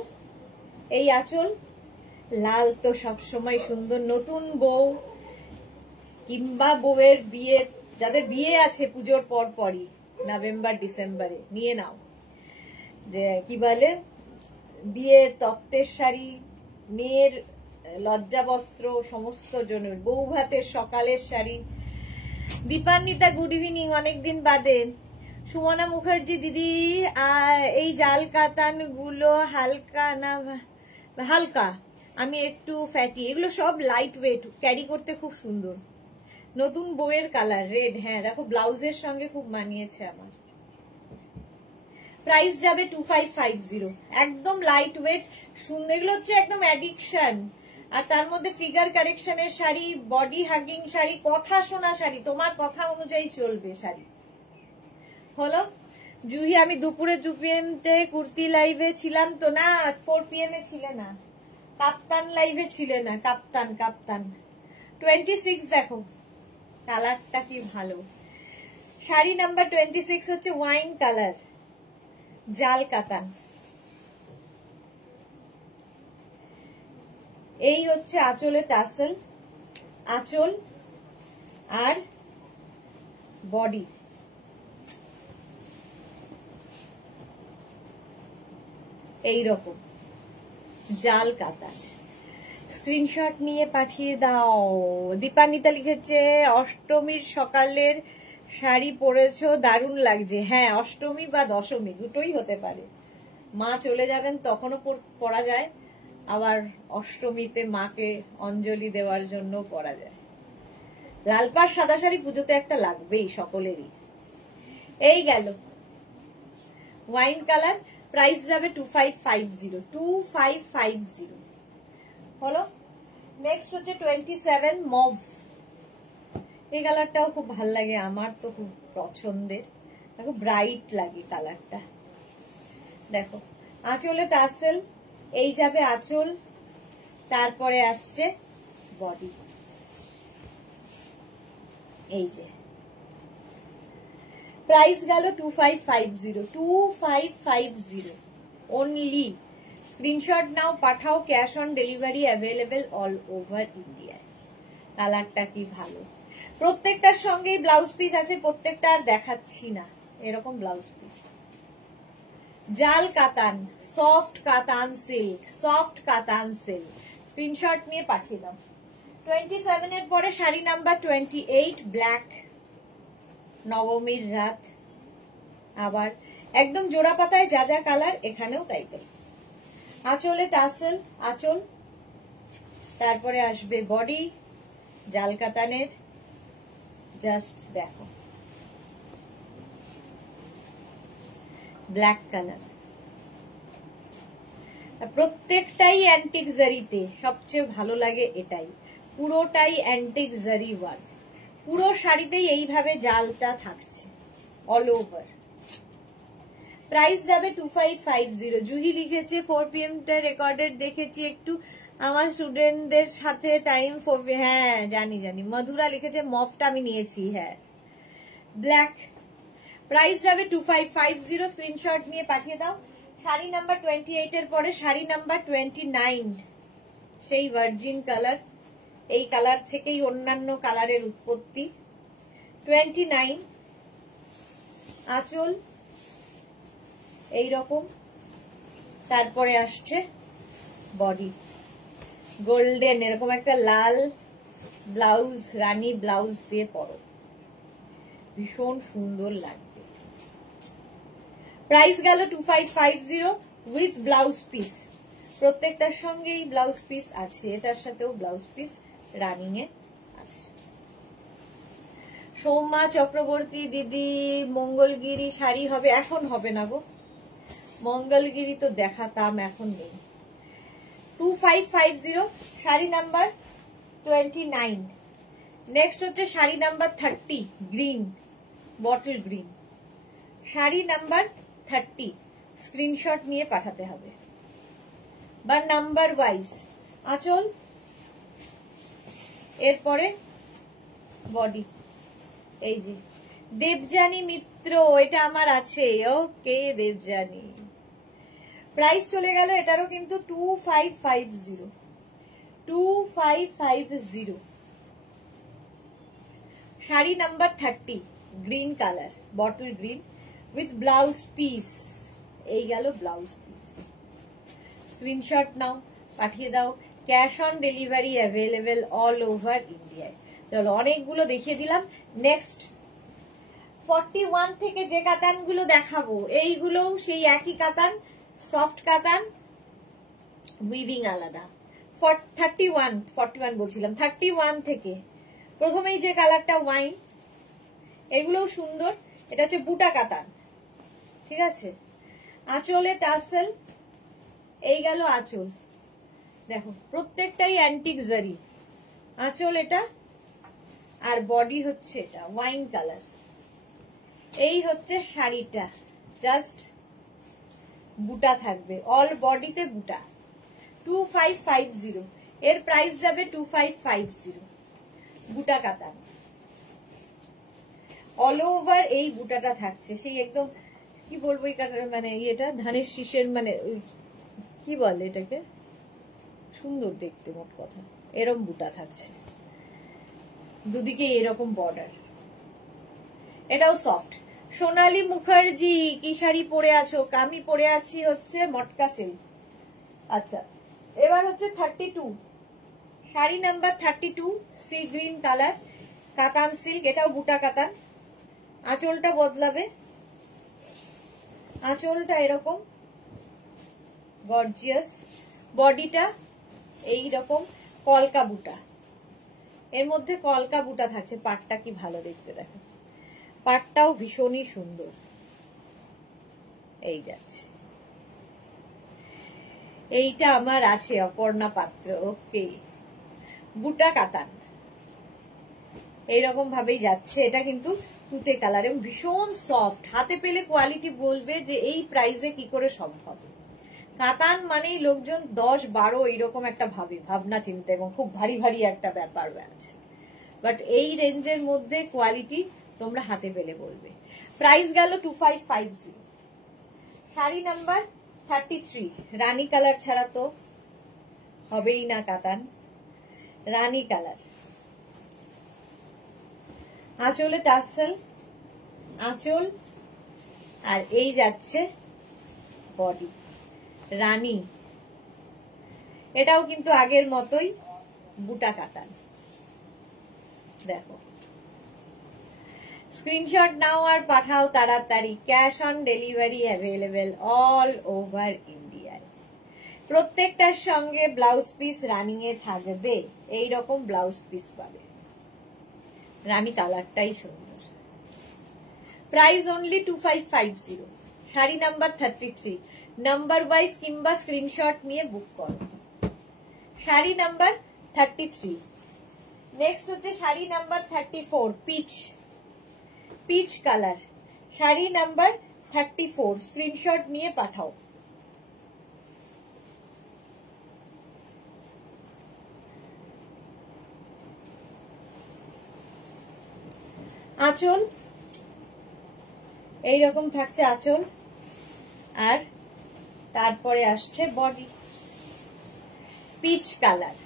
এই আঁচল, লাল তো সবসময় সুন্দর। নতুন বউ কিংবা বউয়ের বিয়ে, যাদের বিয়ে আছে পুজোর পর পরই নভেম্বর ডিসেম্বরে, নিয়ে নাও। যে কি বলে, বিয়ের তত্ত্বের শাড়ি, মেয়ের লজ্জা বস্ত্র, সমস্ত জনের, বউ ভাতের সকালের শাড়ি। দীপান্বিতা গুড ইভিনিং, অনেকদিন বাদে। সুমনা মুখার্জি দিদি, এই জাল কাতান গুলো হালকা না হালকা? আমি একটু ফ্যাটি, এগুলো সব লাইট ওয়েট, ক্যারি করতে খুব সুন্দর। নতুন বউয়ের কালার রেড, হ্যাঁ দেখো ব্লাউজের সঙ্গে খুব মানিয়েছে আমার। প্রাইস যাবে 2550, একদম লাইট ওয়েট সুন্দর। এগুলো হচ্ছে একদম অ্যাডিকশন। আর তার মধ্যে ফিগার কারেকশনের শাড়ি, বডি হাগিং শাড়ি, কথা শোনা শাড়ি, তোমার কথা অনুযায়ী চলবে শাড়ি। হলো জুহি, আমি দুপুরে 2 PM কুর্তি লাইভে ছিলাম তো না, 4 PM ছিলে না, কাপ্তান লাইভে ছিলে না, কাপ্তান কাপ্তান। 26 দেখো কালারটা কি ভালো। শাড়ি নাম্বার 26 হচ্ছে ওয়াইন কালার, জাল কাতান। এই হচ্ছে আঁচলে টাসেল, আঁচল আর বডি। এই রকম জাল কাতান, স্ক্রিনশট নিয়ে পাঠিয়ে দাও। দীপান্বিতা লিখেছে, অষ্টমীর সকালের শাড়ি পরেছো, দারুণ লাগছে। হ্যাঁ, অষ্টমী বা দশমী দুটোই হতে পারে, মা চলে যাবেন তখনও পরা যায়, আবার অষ্টমীতে মাকে অঞ্জলি দেওয়ার জন্য পরা যায়। লাল পাড় সাদা শাড়ি পুজোতে একটা লাগবেই সকলেরই। এই গেল ওয়াইন কালার, প্রাইস যাবে 2550। হলো, নেক্সট হচ্ছে 27 মভ। এই কালারটাও খুব ভাল লাগে, আমার তো খুব পছন্দের, দেখো ব্রাইট লাগে কালারটা। দেখো আঁচলে টাসেল, এই যাবে আঁচল, তারপরে আসছে বডি। এই যে প্রাইস গেল 2550 only. Screenshot now, Pathao, cash on delivery available all over India. কালারটা কি ভালো, প্রত্যেকটার সঙ্গেই ব্লাউজ পিস আছে, প্রত্যেকটা আর দেখাচ্ছি না, এরকম ব্লাউজ পিস। জাল কাতান, সফট কাতান সিল্ক, সফট কাতান সিল্ক, স্ক্রিনশট নিয়ে পাঠিয়ে দাও। 27 এর পরে শাড়ি নাম্বার 28 ব্ল্যাক, নবমীর রাত, আবার একদম জোড়া পাতায় যা যা কালার এখানেও তাই তাই। আঁচলে টাসেল, আঁচল, তারপরে আসবে বডি জাল কাতানের। জাস্ট দেখো ব্ল্যাক কালার, প্রত্যেকটাই অ্যান্টিক জারিতে, সবচেয়ে ভালো লাগে এটাই, পুরোটাই অ্যান্টিক জারি ওয়ার্ক, পুরো শাড়িতেই এইভাবে জালটা থাকছে অল ওভার। প্রাইস যাবে 2550। জুহি লিখেছে 4 PM রেকর্ডেড দেখেছি, একটু আমার স্টুডেন্টদের সাথে টাইম ফর, হ্যাঁ জানি জানি, মধুরা লিখেছে মফটা আমি নিয়েছি, হ্যাঁ ব্ল্যাক। প্রাইস যাবে 2550, স্ক্রিনশট নিয়ে পাঠিয়ে দাও। শাড়ি নাম্বার 28 এর পরে শাড়ি নাম্বার 29, সেই ভার্জিন কালার, এই কালার থেকেই অন্যান্য কালারের উৎপত্তি। 29 আঁচল এইরকম, তারপরে আসছে বডি গোল্ডেন, এরকম একটা লাল ব্লাউজ, রানী ব্লাউজ দিয়ে পরো, ভীষণ সুন্দর লাগবে। প্রাইস গেল 2550 উইথ ব্লাউজ পিস, প্রত্যেকটার সঙ্গেই ব্লাউজ পিস আছে, এটার সাথেও ব্লাউজ পিস রানিং এ আছে। সৌম্যা চক্রবর্তী দিদি, মঙ্গলগিরি শাড়ি হবে? এখন হবে না গো, মঙ্গলগিরি তো দেখাতাম, এখন নেই। 2550 শাড়ি নাম্বার 29। নেক্সট হচ্ছে sari number 30 green, bottle green, sari number 30, screenshot নিয়ে পাঠাতে হবে বা নাম্বার ওয়াইজ। আঁচল, এরপরে বডি, এই যে দেবজানী মিত্র, এটা আমার আছে, ওকে দেবজানী। প্রাইস চলে গেল এটারও কিন্তু 2550, 2550, sari number 30 green colour, bottle green with blouse piece, এই গেল ব্লাউজ পিস। স্ক্রিনশট নাও, পাঠিয়ে দাও। Cash on delivery available all over ইন্ডিয়ায়। চলো অনেকগুলো দেখিয়ে দিলাম। নেক্সট 41 থেকে যে কাতানগুলো দেখাবো, এইগুলো সেই একই কাতান, সফট কাতান, উইভিং আলাদা। 41 বলছিলাম, 31 থেকে প্রথমেই যে কালারটা ওয়াইন, এগুলোও সুন্দর, এটা হচ্ছে বুটা কাতান, ঠিক আছে। আঁচলে টাসেল, এই গেল আঁচল, দেখো প্রত্যেকটাই অ্যান্টিক জারি। আঁচল এটা, আর বডি হচ্ছে এটা ওয়াইন কালার। এই হচ্ছে শাড়িটা, জাস্ট বুটা থাকবে, অল বডিতে বুটা। 2550, এর প্রাইস যাবে 2550, বুটা কাতান, অল ওভার এই বুটাটা থাকছে, সেই একদম কি বলবো, মানে এটা ধানের শীষের, মানে কি বলে এটাকে, সুন্দর দেখতে, মোট কথা এরকম বুটা থাকছে, দুদিকে এরকম বর্ডার, এটাও সফট। সোনালী মুখার্জি, কি শাড়ি পরে আছো? আমি পরে আছি হচ্ছে মটকা সিল্ক। আচ্ছা, এবার হচ্ছে 32, sari number 32 C green colour, কাতান সিল্ক, এটাও বুটা কাতান। আঁচলটা বদলাবে, আঁচলটা এরকম গর্জিয়াস, বডিটা এইরকম কলকা বুটা, এর মধ্যে কলকা বুটা থাকছে। পাটটা কি ভালো দেখতে, দেখো পাটটাও ভীষণই সুন্দর, এই যাচ্ছে। এইটা আমার আছে অপর্ণা পাত্র, ওকে, বুটা কাতান এইরকম ভাবেই যাচ্ছে। এটা কিন্তু তুতে কালার এবং ভীষণ সফট, হাতে পেলে কোয়ালিটি বলবে যে এই প্রাইসে কি করে সম্ভব। কাতান মানেই লোকজন 10-12 এইরকম একটা ভাবনা চিন্তা, এবং খুব ভারী ভারী একটা ব্যাপার আছে, বাট এই রেঞ্জের মধ্যে কোয়ালিটি তোমরা হাতে পেলে বলবে। প্রাইস গেল 2550, শাড়ি নাম্বার 33 রানী কালার ছাড়া তো হবেই না কাতান, রানী কালার। আঁচলে টাসেল, আঁচল, আর এই যাচ্ছে বডি রানী, এটাও কিন্তু আগের মতোই বুটা কাতান, দেখো। স্ক্রিনশট নাও আর পাঠাও তাড়াতাড়ি। Cash on delivery available all over ইন্ডিয়ায়। প্রত্যেকটার সঙ্গে ব্লাউজ পিস রানিং এ থাকবে, এইরকম ব্লাউজ পিস পাবে, রানী কালারটাই সুন্দর। Price only 2550, sari number 33, number wise কিংবা স্ক্রিনশট নিয়ে বুক করো। শাড়ি নাম্বার 33। নেক্সট হচ্ছে sari number 34 peach, peach colour, sari number 34, screenshot নিয়ে পাঠাও। আঁচল এইরকম থাকছে আঁচল, আর তারপরে আসছে বডি পিচ কালার।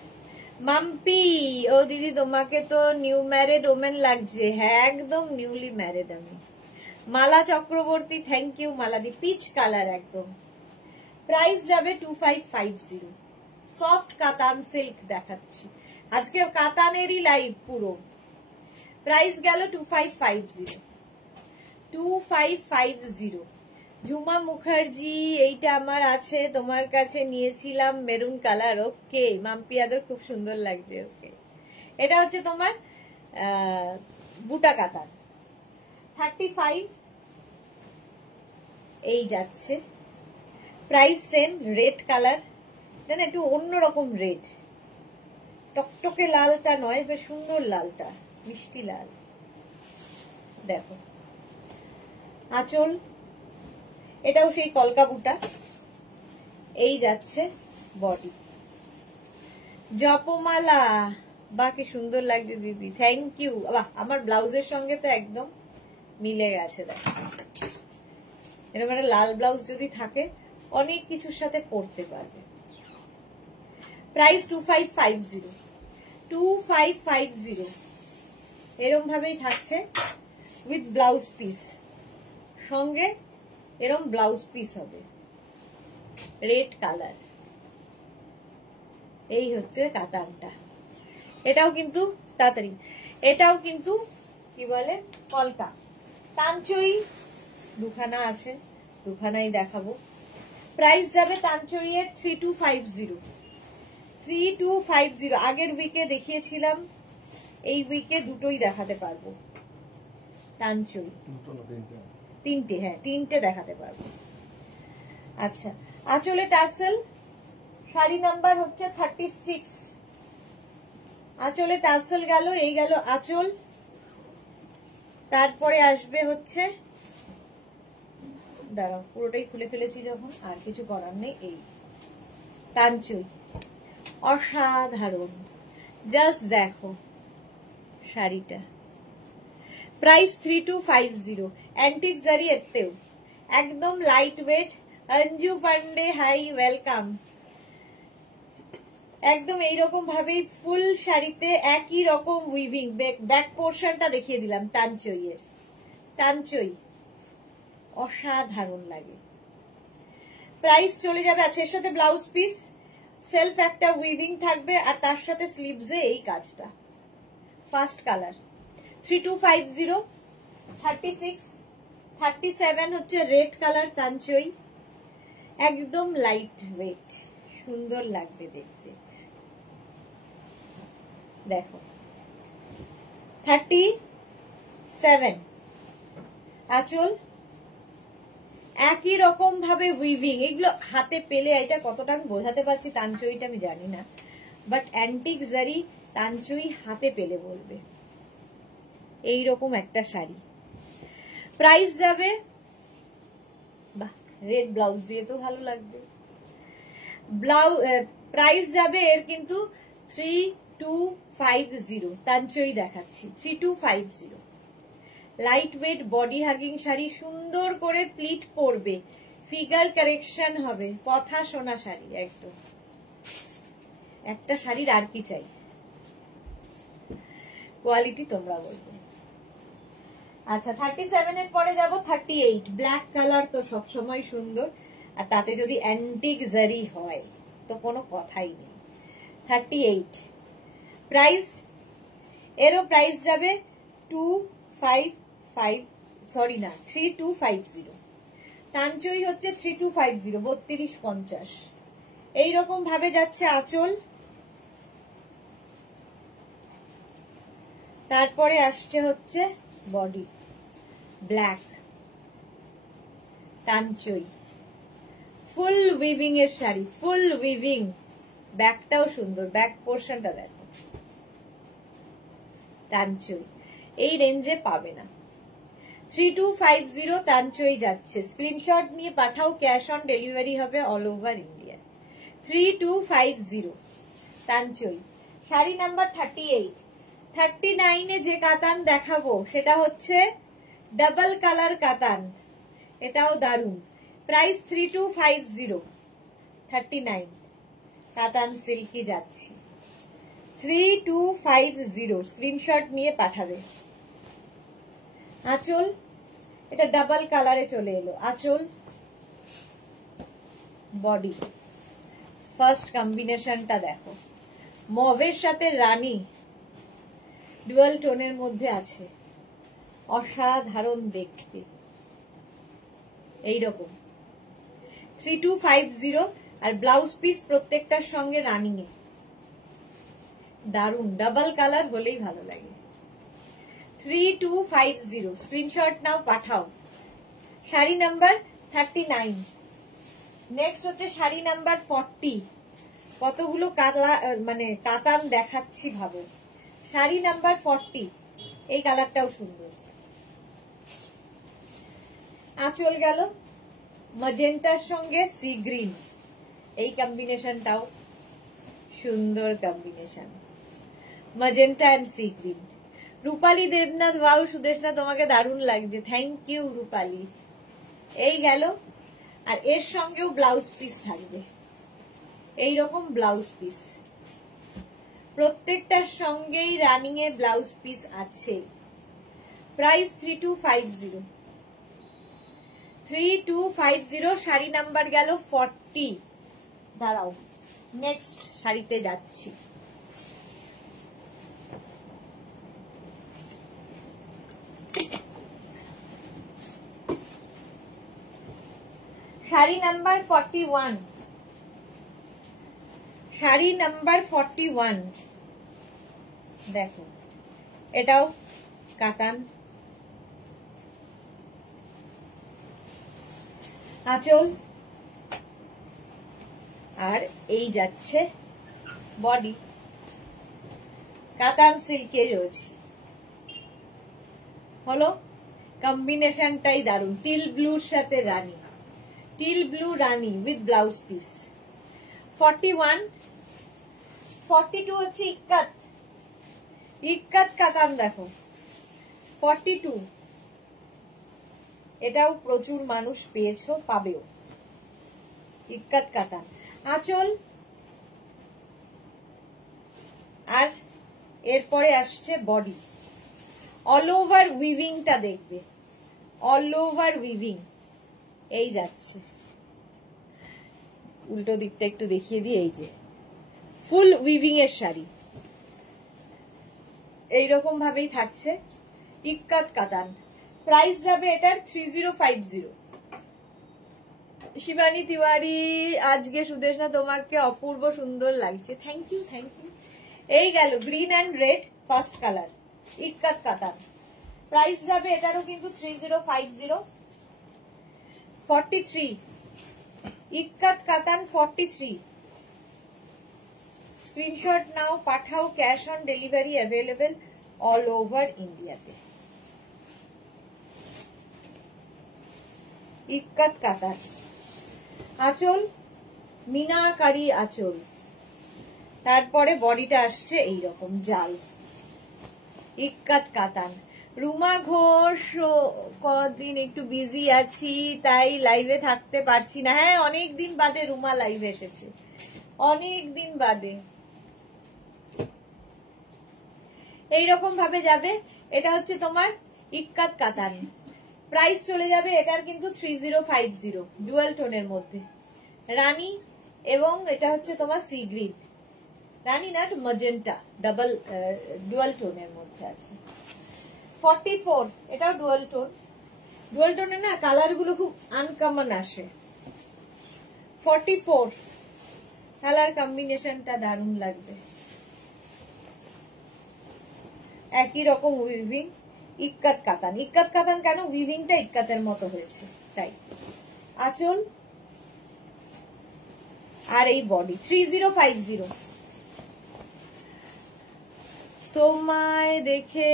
মাম্পি, ও দিদি তোমাকে তো নিউ ম্যারেড ওমেন লাগছে। হ্যাঁ, একদম নিউলি ম্যারেড আমি। মালা চক্রবর্তী, থ্যাংক ইউ মালাদি। পিচ কালার একদম। প্রাইস যাবে 2550। সফট কাতান সিল্ক দেখাচ্ছি আজকে, কাতানেরই লাইভ পুরো। প্রাইস গেল 2550। 2550। ঝুমা মুখার্জি, এইটা আমার আছে, তোমার কাছে নিয়েছিলাম মেরুন কালার। ওকে মাম্পিয়াদের খুব সুন্দর লাগছে। ওকে, এটা হচ্ছে তোমার বুটা কাতান। 35 এই যাচ্ছে। Price same. রেড কালার, জানেন একটু অন্যরকম রেড, টকটকে লালটা নয়, বেশ সুন্দর লালটা, মিষ্টি লাল। দেখো আঁচল, এটাও সেই কলকা বুটা। এই যাচ্ছে বডি। জপমালা, বাকি সুন্দর লাগছে দিদি, থ্যাংক ইউ। বাহ, আমার ব্লাউজের সঙ্গে তো একদম মিলে গেছে। দেখো এরকম একটা লাল ব্লাউজ যদি থাকে অনেক কিছুর সাথে পরতে পারবে। প্রাইস 2550। 2550 এরকম ভাবেই থাকছে, উইথ ব্লাউজ পিস সঙ্গে। এরকম ব্লাউজ পিস হবে, রেড কালার। এই হচ্ছে কাতানটা। এটাও কিন্তু তাড়াতাড়ি, এটাও কিন্তু কি বলে কলকা। তানচই দুখানা আছে, দুখানাই দেখাবো। প্রাইস যাবে তানচই এর 3250। 3250। আগের উইকে দেখিয়েছিলাম, এই উইকে দুটোই দেখাতে পারবো। তানচই তিনটে, হ্যাঁ তিনটে দেখাতে পারবো। আচ্ছা, আঁচলে টাসেল, শাড়ি নাম্বার হচ্ছে 36। আঁচলে টাসেল গেল, এই গেল আঁচল। তারপরে আসবে হচ্ছে, দাঁড়াও পুরোটাই খুলে ফেলেছি যখন, আর কিছু করার নেই। এই তানচই অসাধারণ, জাস্ট দেখো শাড়িটা। প্রাইস 3250। অ্যান্টিক জারি এতেও একদম light weight. Anju Pandey, hi, welcome. একদম এইরকম ভাবেই ফুল শাড়িতে একই রকম উইভিং। ব্যাক পোর্শনটা দেখিয়ে দিলাম তানচই এর। তানচই অসাধারণ লাগে। প্রাইস চলে যাবে। আচ্ছা, এর সাথে ব্লাউজ পিস, সেলফ একটা উইভিং থাকবে, আর তার সাথে স্লিভসে এই কাজটা। First colour 3250। 36 37 হচ্ছে রেড কালার তানচই, একদম লাইট ওয়েট, সুন্দর লাগবে দেখতে। দেখো 37 আঁচল, একই রকম ভাবে উইভিং। এগুলো হাতে পেলে, এটা কতটা আমি বোঝাতে পারছি তানচইটা আমি জানি না, বাট অ্যান্টিক জারি তানচই হাতে পেলে বলবে। এইরকম একটা শাড়ি। প্রাইস যাবে, বাহ রেড ব্লাউজ দিয়ে তো ভালো লাগবে। প্রাইস যাবে এর কিন্তু 3250। তানচই দেখাচ্ছি 3250। Light weight body hugging sari, সুন্দর করে প্লিট পরবে, ফিগার কারেকশন হবে, কথা শোনা শাড়ি একদম। একটা শাড়ির আর কি চাই, কোয়ালিটি তোমরা বলবে। আচ্ছা, 37 এর পরে যাব 38। ব্ল্যাক কালার তো সবসময় সুন্দর, আর তাতে যদি অ্যান্টিক জারি হয় তো কোনো কথাই নেই। 38 প্রাইস, এরও প্রাইস যাবে 3250। তানচই হচ্ছে 3250, 3250। এইরকম ভাবে যাচ্ছে আঁচল। তারপরে আসছে হচ্ছে বডি, ব্ল্যাক তানচই, ফুল উইভিং এর শাড়ি, ফুল উইভিং। ব্যাকটাও সুন্দর, ব্যাক পোর্শনটা দেখো। তানচই এই রেঞ্জে পাবে না। 3250 তানচই যাচ্ছে। স্ক্রিনশট নিয়ে পাঠাও, ক্যাশ অন ডেলিভারি হবে all over India. 3250 tanchoi. Sari number 38। 39-এ যে কাতান দেখাবো সেটা হচ্ছে ডাবল কালার কাতান, এটাও দারুন। প্রাইস 3250, 39 কাতান সিল্কি যাচ্ছি 3250, স্ক্রিনশট নিয়ে পাঠাবে। আঁচল, এটা ডাবল কালারে চলে এলো আঁচল, বডি। ফার্স্ট কম্বিনেশনটা দেখো, মভের সাথে রানী ডুয়াল টোনের মধ্যে আছে, অসাধারণ দেখতে। এইরকম 3250, আর ব্লাউজ পিস প্রত্যেকটার সঙ্গে রানিং এ, দারুন। ডাবল কালার হলেই ভালো লাগে। 3250, স্ক্রিনশট নাও, পাঠাও। শাড়ি নাম্বার 39। নেক্সট হচ্ছে শাড়ি নাম্বার 40। কতগুলো মানে কাতান দেখাচ্ছি ভাবো। শাড়ি নাম্বার 40, এই কালারটাও সুন্দর। আঁচল গেল ম্যাজেন্টার সঙ্গে সি গ্রিন, এই কম্বিনেশনটাও সুন্দর combination, magenta and sea green. Rupali Debnath, wow Sudeshna, তোমাকে দারুণ লাগছে, থ্যাংক ইউ রূপালী। এই গেল, আর এর সঙ্গেও ব্লাউজ পিস থাকবে, এইরকম ব্লাউজ পিস, প্রত্যেকটার সঙ্গেই রানিং এ ব্লাউজ পিস আছে। প্রাইস 3250, 3250। শাড়ি নাম্বার গেল 40। দাঁড়াও, নেক্সট শাড়িতে যাচ্ছি। শাড়ি নাম্বার 41, শাড়ি নাম্বার 41 দেখো, এটাও কাতান, আঁচল, আর এই যাচ্ছে বডি, কাতান সিল্কে রয়েছে। হলো কম্বিনেশনটাই দারুন, টিল ব্লুর সাথে রানী, টিল ব্লু রানী উইথ ব্লাউজ পিস। 41, 42 হচ্ছে ইক্কাত, ইক্কাত কাতান দেখো 42, এটাও প্রচুর মানুষ পেয়েছো, পাবেও, ইক্কাত কাতান। আঁচল, আর এরপরে আসছে বডি। অল ওভার উইভিংটা দেখবে, অল ওভার উইভিং, এই যাচ্ছে। উল্টো দিকটা একটু দেখিয়ে দিই, এই যে ফুল উইভিং এর শাড়ি, এইরকম ভাবেই থাকছে, ইক্কাত কাতান। প্রাইস যাবে এটার 3050। শিবানী তিওয়ারি, আজকে সুদেশনা তোমাকে অপূর্ব সুন্দর লাগছে, থ্যাংক ইউ, থ্যাংক ইউ। এই গেল green and red, first colour, ikat katan. Price যাবে এটারও কিন্তু 3050। 43, ইক্কাত কাতান 43। Screenshot now, Pathao, cash on delivery available all over ইন্ডিয়াতে। ইক্কাত কাতান, আঁচল মিনাকারি আঁচল, তারপরে বডিটা আসছে এইরকম জাল, ইক্কাত কাতান। রুমা ঘোষ, কদিন একটু বিজি আছি তাই লাইভে থাকতে পারছি না। হ্যাঁ, অনেক দিন বাদে রুমা লাইভে এসেছে, অনেক দিন বাদে। এইরকম ভাবে যাবে, এটা হচ্ছে তোমার ইক্কাত কাতান। প্রাইস চলে যাবে এটার কিন্তু 3050, ডুয়াল টোনের মধ্যে, রানী এবং এটা হচ্ছে তোমার সি গ্রিন, রানী না ম্যাজেন্টা, ডাবল ডুয়াল টোনের মধ্যে আছে। 44, এটাও ডুয়াল টোন, ডুয়াল টোনে না কালার গুলো খুব আনকমন আসে। 44, কালার কম্বিনেশনটা দারুণ লাগবে, একই রকম উইভিং, ইক্কাত কাতান। ইক্কাত কাতান কেন, উইভিংটা ইক্কাতের মতো হয়েছে তাই। আঁচল আর এই বডি 3050। তোমায় দেখে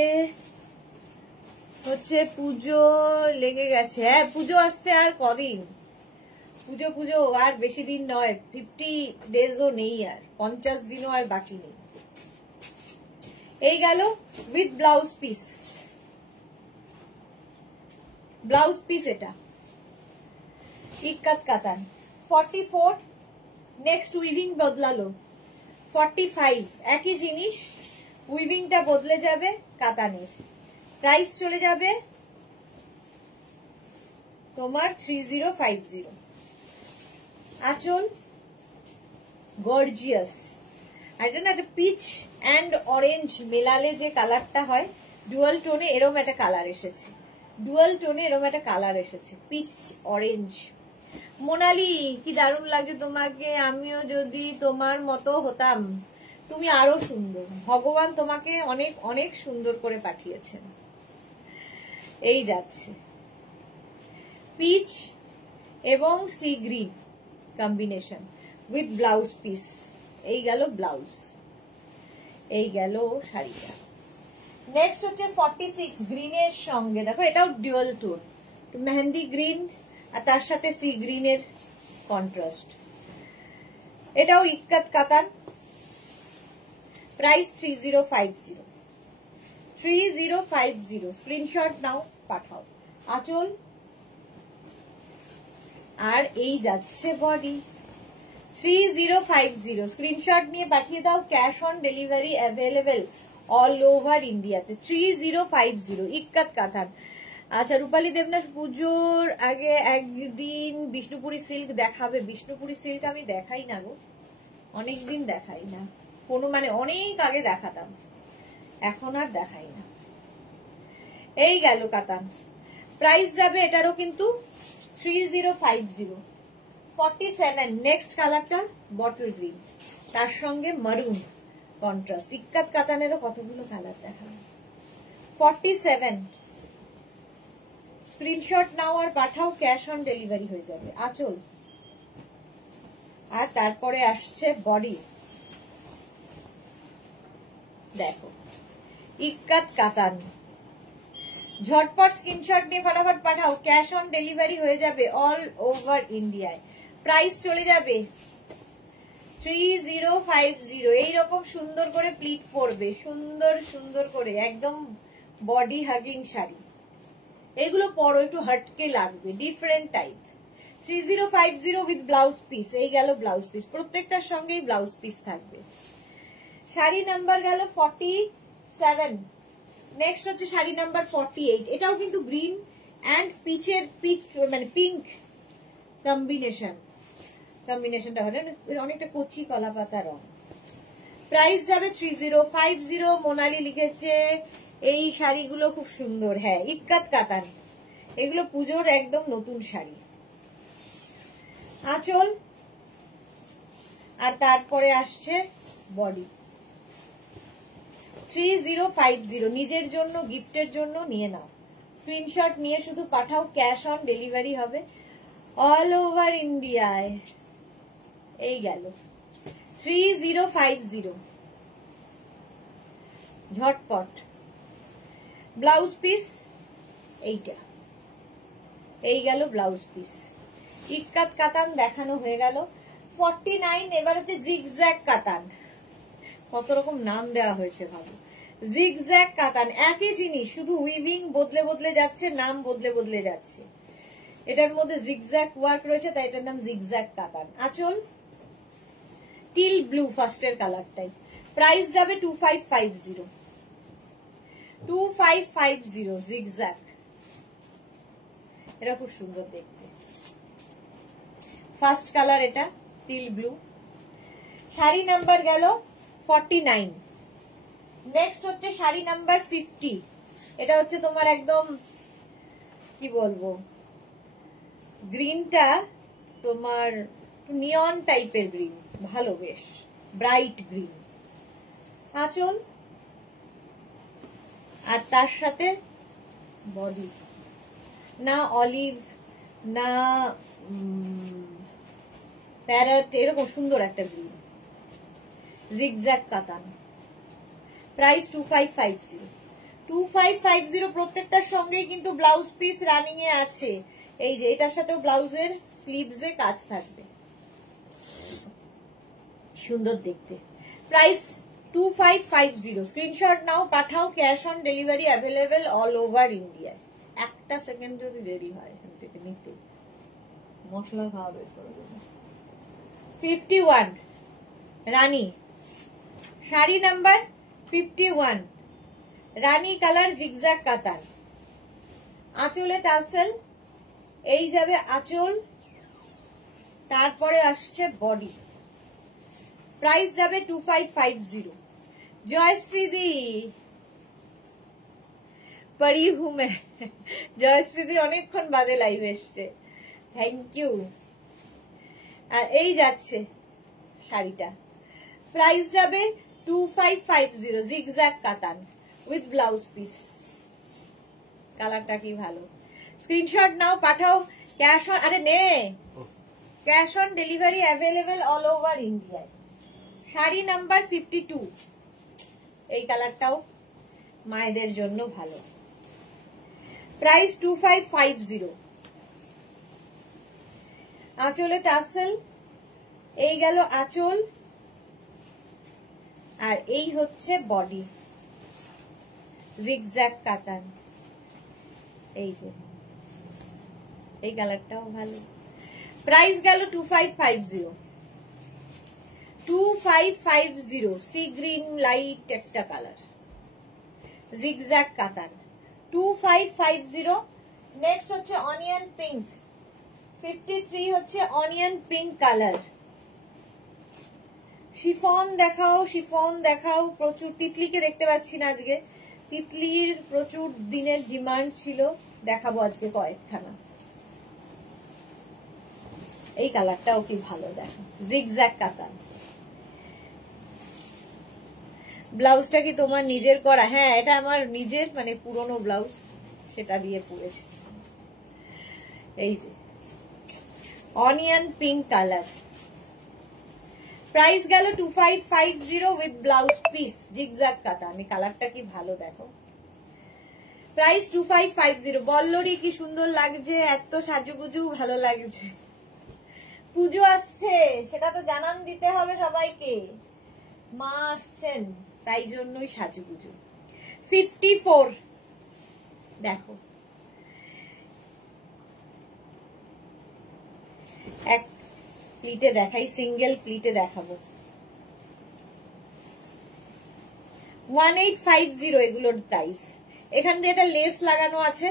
হচ্ছে পুজো লেগে গেছে। হ্যাঁ, পুজো আসতে আর কদিন, পুজো আর বেশি দিন নয়, 50 ডেজও নেই, আর 50 দিনও আর বাকি নেই। এই গেল with blouse piece. Blouse piece এটা ইক্কাত কাতান 44। নেক্সট উইভিং বদলালো 45, একই জিনিস, উইভিংটা বদলে যাবে কাতানের। প্রাইস চলে যাবে তোমার 3050। আঁচল গর্জিয়াস, আর এটা না একটা পিচ অ্যান্ড অরেঞ্জ মেলালে যে কালারটা হয়, ডুয়াল টোনে এরম একটা কালার এসেছে, ডুয়াল টোনে এরম একটা কালার এসেছে, পিচ অরেঞ্জ। মোনালি কি দারুণ লাগছে তোমাকে, আমিও যদি তোমার মতো হতাম। তুমি আরো সুন্দর, ভগবান তোমাকে অনেক অনেক সুন্দর করে পাঠিয়েছেন। এই যাচ্ছে পিচ এবং sea green combination with blouse piece. এই গেল ব্লাউজ, এই গেল শাড়িটা। নেক্সট হচ্ছে 46 গ্রিনের সঙ্গে, দেখো এটাও ডুয়াল টোন, মেহেন্দি গ্রিন আর তার সাথে সি গ্রিনের কন্ট্রাস্ট। এটাও ইক্কাত কাতান, প্রাইস 3050। 3050 স্ক্রিনশট নাও, পাঠাও। আঁচল আর এই যাচ্ছে বডি। 3050 স্ক্রিনশট নিয়ে পাঠিয়ে দাও। Cash on delivery available all over ইন্ডিয়াতে। 3050 ইক্কাত কাতান। আচ্ছা, রূপালী দেবনাথ পুজোর আগে একদিন বিষ্ণুপুরি সিল্ক দেখাবে। বিষ্ণুপুরি সিল্ক আমি দেখাই না গো, অনেকদিন দেখাই না, কোনো মানে অনেক আগে দেখাতাম, এখন আর দেখাই না। এই গেল কাতান, প্রাইস যাবে এটারও কিন্তু 3050। 47 নেক্সট কালারটা বটল গ্রিন, তার সঙ্গে মারুন কন্ট্রাস্ট। ইক্কাত কাতানেরও কতগুলো কালার দেখাবো। 47 স্ক্রিনশট নাও আর পাঠাও, ক্যাশ অন ডেলিভারি হয়ে যাবে। আঁচল আর তারপরে আসছে বডি, দেখো ইক্কাত কাতান। ঝটপট স্ক্রিনশট নিয়ে ফটাফট পাঠাও, ক্যাশ অন ডেলিভারি হয়ে যাবে অল ওভার ইন্ডিয়ায়। প্রাইস চলে যাবে 3050। এইরকম সুন্দর করে প্লিট পরবে, সুন্দর সুন্দর করে একদম বডি হাগিং শাড়ি। এগুলো পরো, একটু হটকে লাগবে, different type. 3050 with blouse piece. এই গেল ব্লাউজ পিস, প্রত্যেকটার সঙ্গেই ব্লাউজ পিস থাকবে। শাড়ি নাম্বার গেল 47। নেক্সট হচ্ছে শাড়ি নাম্বার 48। এটাও কিন্তু গ্রিন অ্যান্ড পিচের, পিচ মানে পিঙ্ক কম্বিনেশনটা হলো অনেকটা কচি কলা পাতা রং। প্রাইস যাবে 3050। মোনালি লিখেছে এই শাড়িগুলো খুব সুন্দর। হ্যাঁ, ইক্কাত কাতান, এগুলো পুজোর একদম নতুন শাড়ি। আঁচল আর তারপরে আসছে বডি। 3050 নিজের জন্য, গিফটের জন্য নিয়ে নাও। স্ক্রিনশট নিয়ে শুধু পাঠাও, ক্যাশ অন ডেলিভারি হবে অল ওভার ইন্ডিয়ায়। এই গেল 3050 ঝটপট। ব্লাউজ পিস এইটা, এই গেল ব্লাউজ পিস। ইক্কাত কাতান দেখানো হয়ে গেল। 49 এবার হচ্ছে জিগজ্যাগ কাতান। কত রকম নাম দেওয়া হয়েছে ভাবো। জিগজ্যাগ কাতান, একই জিনিস, শুধু উইভিং বদলে বদলে যাচ্ছে, নাম বদলে বদলে যাচ্ছে। এটার মধ্যে জিগজ্যাগ ওয়ার্ক রয়েছে, তাই এটার নাম জিগজ্যাগ কাতান। আঁচল টিল ব্লু, ফার্স্টের কালারটাই। প্রাইস যাবে 2550। 2550 জিগজ্যাগ, এটা খুব সুন্দর দেখতে। ফার্স্ট কালার এটা টিল ব্লু। শাড়ি নাম্বার গেল 49। নেক্সট হচ্ছে শাড়ি নাম্বার 50। এটা হচ্ছে তোমার একদম কি বলবো, গ্রিনটা তোমার নিয়ন টাইপের গ্রিন, ভালো, বেশ ব্রাইট গ্রিন। আঁচল আর তার সাথে বডি, না অলিভ না প্যারট, এরকম সুন্দর একটা গ্রিন। জিগজ্যাগ কাতান। প্রাইস 2550। 2550 প্রত্যেকটার সঙ্গেই কিন্তু ব্লাউজ পিস রানিং এ আছে। এই যে এটার সাথেও ব্লাউজের স্লিভসে কাজ থাকবে, সুন্দর দেখতে। Price 2550 screenshot now, Pathao. Cash on delivery available all over ইন্ডিয়ায়। একটা সেকেন্ড যদি দেরি হয় এখান থেকে নিতে, মশলা খাওয়া বের করে দেবো। 51 রানী, শাড়ি নাম্বার 51, রানী কালার, জিগজ্যাগ কাতান, আঁচলে টাসেল, এই যাবে আঁচল, তারপরে আসছে বডি। প্রাইস যাবে 2550। জয়শ্রীদি, পড়ি হু মে। জয়শ্রীদি অনেকক্ষণ বাদে লাইভ এসছে, থ্যাংক ইউ। আর এই যাচ্ছে শাড়িটা, প্রাইস যাবে 2550, জিগজ্যাগ কাতান উইথ ব্লাউজ পিস। কালারটা কি ভালো, screenshot now, Pathao. Cash on, আরে নে, cash on delivery available all over ইন্ডিয়ায়। শাড়ি নাম্বার 52, এই কালারটাও মায়েদের জন্য ভালো। প্রাইস 2550। আঁচলে টাসেল, এই গেল আঁচল, আর এই হচ্ছে বডি, জিগজ্যাগ কাতান। এই যে এই কালারটাও ভালো। প্রাইস গেল 2550। 2550, সি গ্রিন লাইট একটা কালার, জিগজ্যাগ কাতান, 2550। নেক্সট হচ্ছে অনিয়ন পিঙ্ক, 53 হচ্ছে অনিয়ন পিঙ্ক কালার। শিফন দেখাও, শিফন দেখাও। প্রচুর তিতলিকে দেখতে পাচ্ছি না আজকে, তিতলির প্রচুর দিনের ডিমান্ড ছিল, দেখাবো আজকে কয়েকখানা। এই কালারটাও কি ভালো, দেখো, জিগজ্যাগ কাতান। ব্লাউজটা কি তোমার নিজের করা? হ্যাঁ, এটা আমার নিজের, মানে পুরনো ব্লাউজ, সেটা দিয়ে পরেছি। এই যে অনিয়ন পিঙ্ক কালার, প্রাইস গেল 2550 উইথ ব্লাউজ পিস, জিগজ্যাগ কাতান। এই কালারটা কি ভালো, দেখো, প্রাইস 2550। বল্লরি কি সুন্দর লাগছে, এত সাজুগুজু ভালো লাগছে। পুজো আসছে, সেটা তো জানান দিতে হবে সবাইকে, মা আসছেন, তাই জন্যই সাজুগুজু। 54 দেখো, এক প্লিটে দেখাই, সিঙ্গেল প্লিটে দেখাবো। 1850 এগুলোর প্রাইস। এখান দিয়ে এটা লেস লাগানো আছে,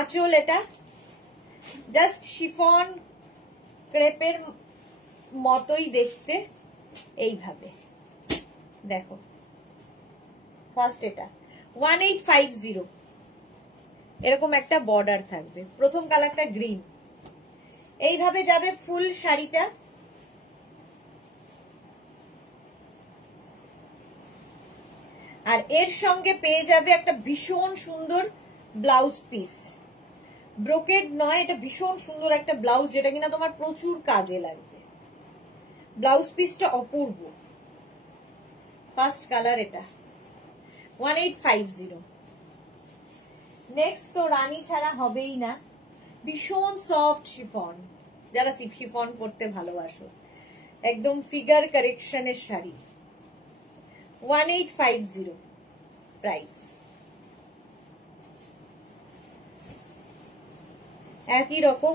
আঁচল এটা জাস্ট শিফন ক্রেপের মতোই দেখতে, এইভাবে দেখো। ফার্স্ট এটা 1850, এরকম একটা বর্ডার থাকবে। প্রথম কালারটা গ্রিন, এইভাবে যাবে ফুল শাড়িটা। আর এর সঙ্গে পেয়ে যাবে একটা ভীষণ সুন্দর ব্লাউজ পিস, ব্রোকেড নয়, এটা ভীষণ সুন্দর একটা ব্লাউজ, যেটা কিনা তোমার প্রচুর কাজে লাগবে। ব্লাউজ পিসটা অপূর্ব। ফার্স্ট কালার এটা 1850। নেক্সট তো রানী ছাড়া হবেই না, ভীষণ সফট শিফন, যারা শিফন পরতে ভালোবাসো, একদম ফিগার কারেকশনের শাড়ি। 1850 প্রাইস। একই রকম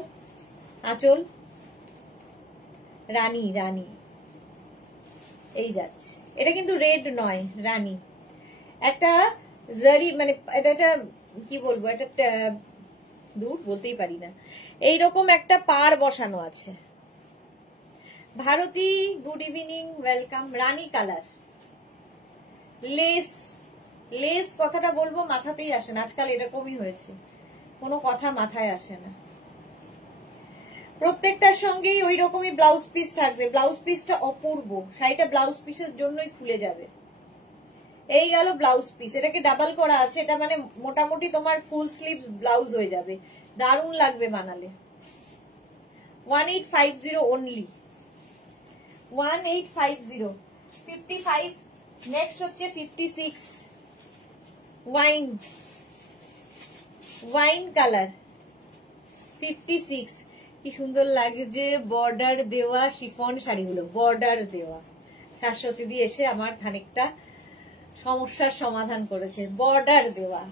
আঁচল, রানী রানী এই যাচ্ছে। এটা কিন্তু রেড নয়, রানী। একটা জারি, মানে এটা কি বলবো, এটা দূর বলতেই পারি না, এইরকম একটা পার বসানো আছে। Bharati, good evening, welcome. রানী কালার, লেস, লেস কথাটা বলবো মাথাতেই আসে না, আজকাল এরকমই হয়েছে, কোনো কথা মাথায় আসে না। প্রত্যেকটার সঙ্গেই ওই রকমই ব্লাউজ পিস থাকবে। ব্লাউজ পিসটা অপূর্ব, শাড়িটা ব্লাউজ পিসের জন্যই খুলে যাবে। এই গেল ব্লাউজ পিস, এটাকে ডাবল করা আছে, এটা মানে মোটামুটি তোমার ফুল স্লিভ ব্লাউজ হয়ে যাবে, দারুণ লাগবে বানালে। 1850 অনলি, 1850। 55, নেক্সট হচ্ছে 56, ওয়াইন, ওয়াইন কালার 56। কি সুন্দর লাগছে বর্ডার দেওয়া শিফন শাড়িগুলো, বর্ডার দেওয়া, শাশ্বতী দি এসে আমার খানিকটা সমস্যার সমাধান করেছে। বর্ডার দেওয়া,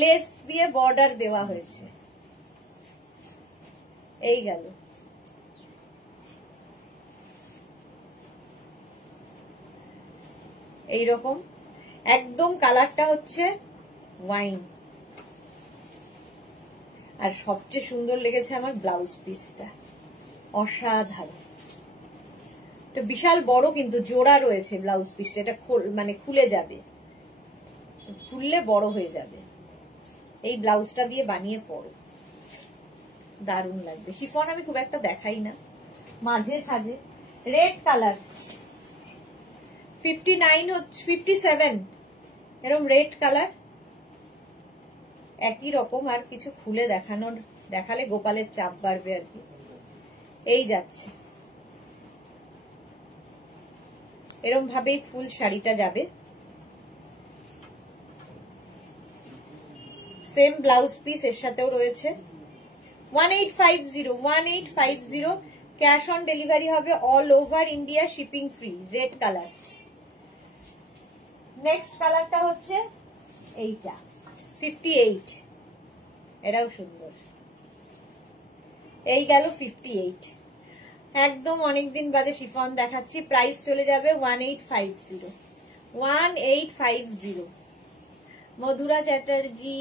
লেস দিয়ে বর্ডার দেওয়া হয়েছে। এই গেল। এইরকম একদম কালারটা হচ্ছে ওয়াইন। আর সবচেয়ে সুন্দর লেগেছে আমার ব্লাউজ পিসটা, অসাধারণ। এটা বিশাল বড় কিন্তু জোড়া রয়েছে ব্লাউজ পিসটা। এটা মানে খুলে যাবে, খুললে বড় হয়ে যাবে। এই ব্লাউজটা দিয়ে বানিয়ে পরো, দারুণ লাগবে। শিফন আমি খুব একটা দেখাই না, মাঝে সাঝে। রেড কালার 59 হচ্ছে 57, এরকম রেড কালার একই রকম। আর কিছু খুলে দেখালে গোপালের চাপ বাড়বে আর কি। এই যাচ্ছে, এরকম ভাবেই ফুল শাড়িটা যাবে। সেম ব্লাউজ পিস এর সাথেও রয়েছে। 1850 ক্যাশ অন ডেলিভারি হবে, all over India, shipping free. Red colour. Next কালারটা হচ্ছে এইটা 58, এটাও সুন্দর। এই গেল 58। একদম অনেকদিন বাদে শিফন দেখাচ্ছি। প্রাইস চলে যাবে 1850। মধুরা চ্যাটার্জি,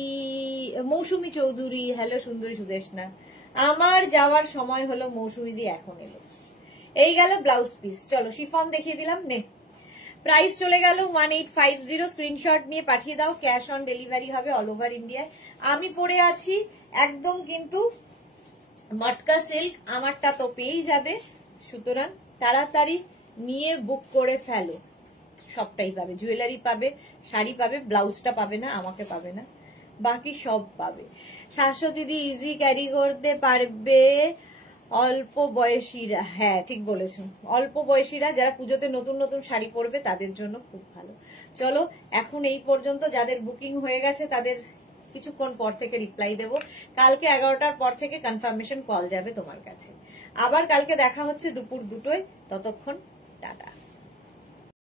মৌসুমী চৌধুরী, হ্যালো সুন্দরী সুদেশনা। আমার যাওয়ার সময় হলো, মৌসুমী দি এখন এলো। এই গেল ব্লাউজ পিস। চলো শিফন দেখিয়ে দিলাম। নে, প্রাইস চলে গেল 1850। স্ক্রিনশট নিয়ে পাঠিয়ে দাও, ক্যাশ অন ডেলিভারি হবে অল ওভার ইন্ডিয়ায়। আমি পরে আছি একদম কিন্তু মটকা সিল্ক, আমারটা তো পেয়েই যাবে। সুতরাং তাড়াতাড়ি নিয়ে বুক করে ফেলো, সবটাই পাবে। জুয়েলারি পাবে, শাড়ি পাবে, ব্লাউজটা পাবে না, আমাকে পাবে না, বাকি সব পাবে। শাশ্বতী দি ইজি ক্যারি করতে পারবে অল্প বয়সীরা। হ্যাঁ ঠিক বলেছো, অল্প বয়সীরা যারা পুজোতে নতুন নতুন শাড়ি পরবে তাদের জন্য খুব ভালো। চলো এখন এই পর্যন্ত। যাদের বুকিং হয়ে গেছে তাদের কিছুক্ষণ পর থেকে রিপ্লাই দেবো। কালকে 11টার পর থেকে কনফার্মেশন কল যাবে তোমার কাছে। আবার কালকে দেখা হচ্ছে দুপুর 2টোয়। ততক্ষণ টাটা।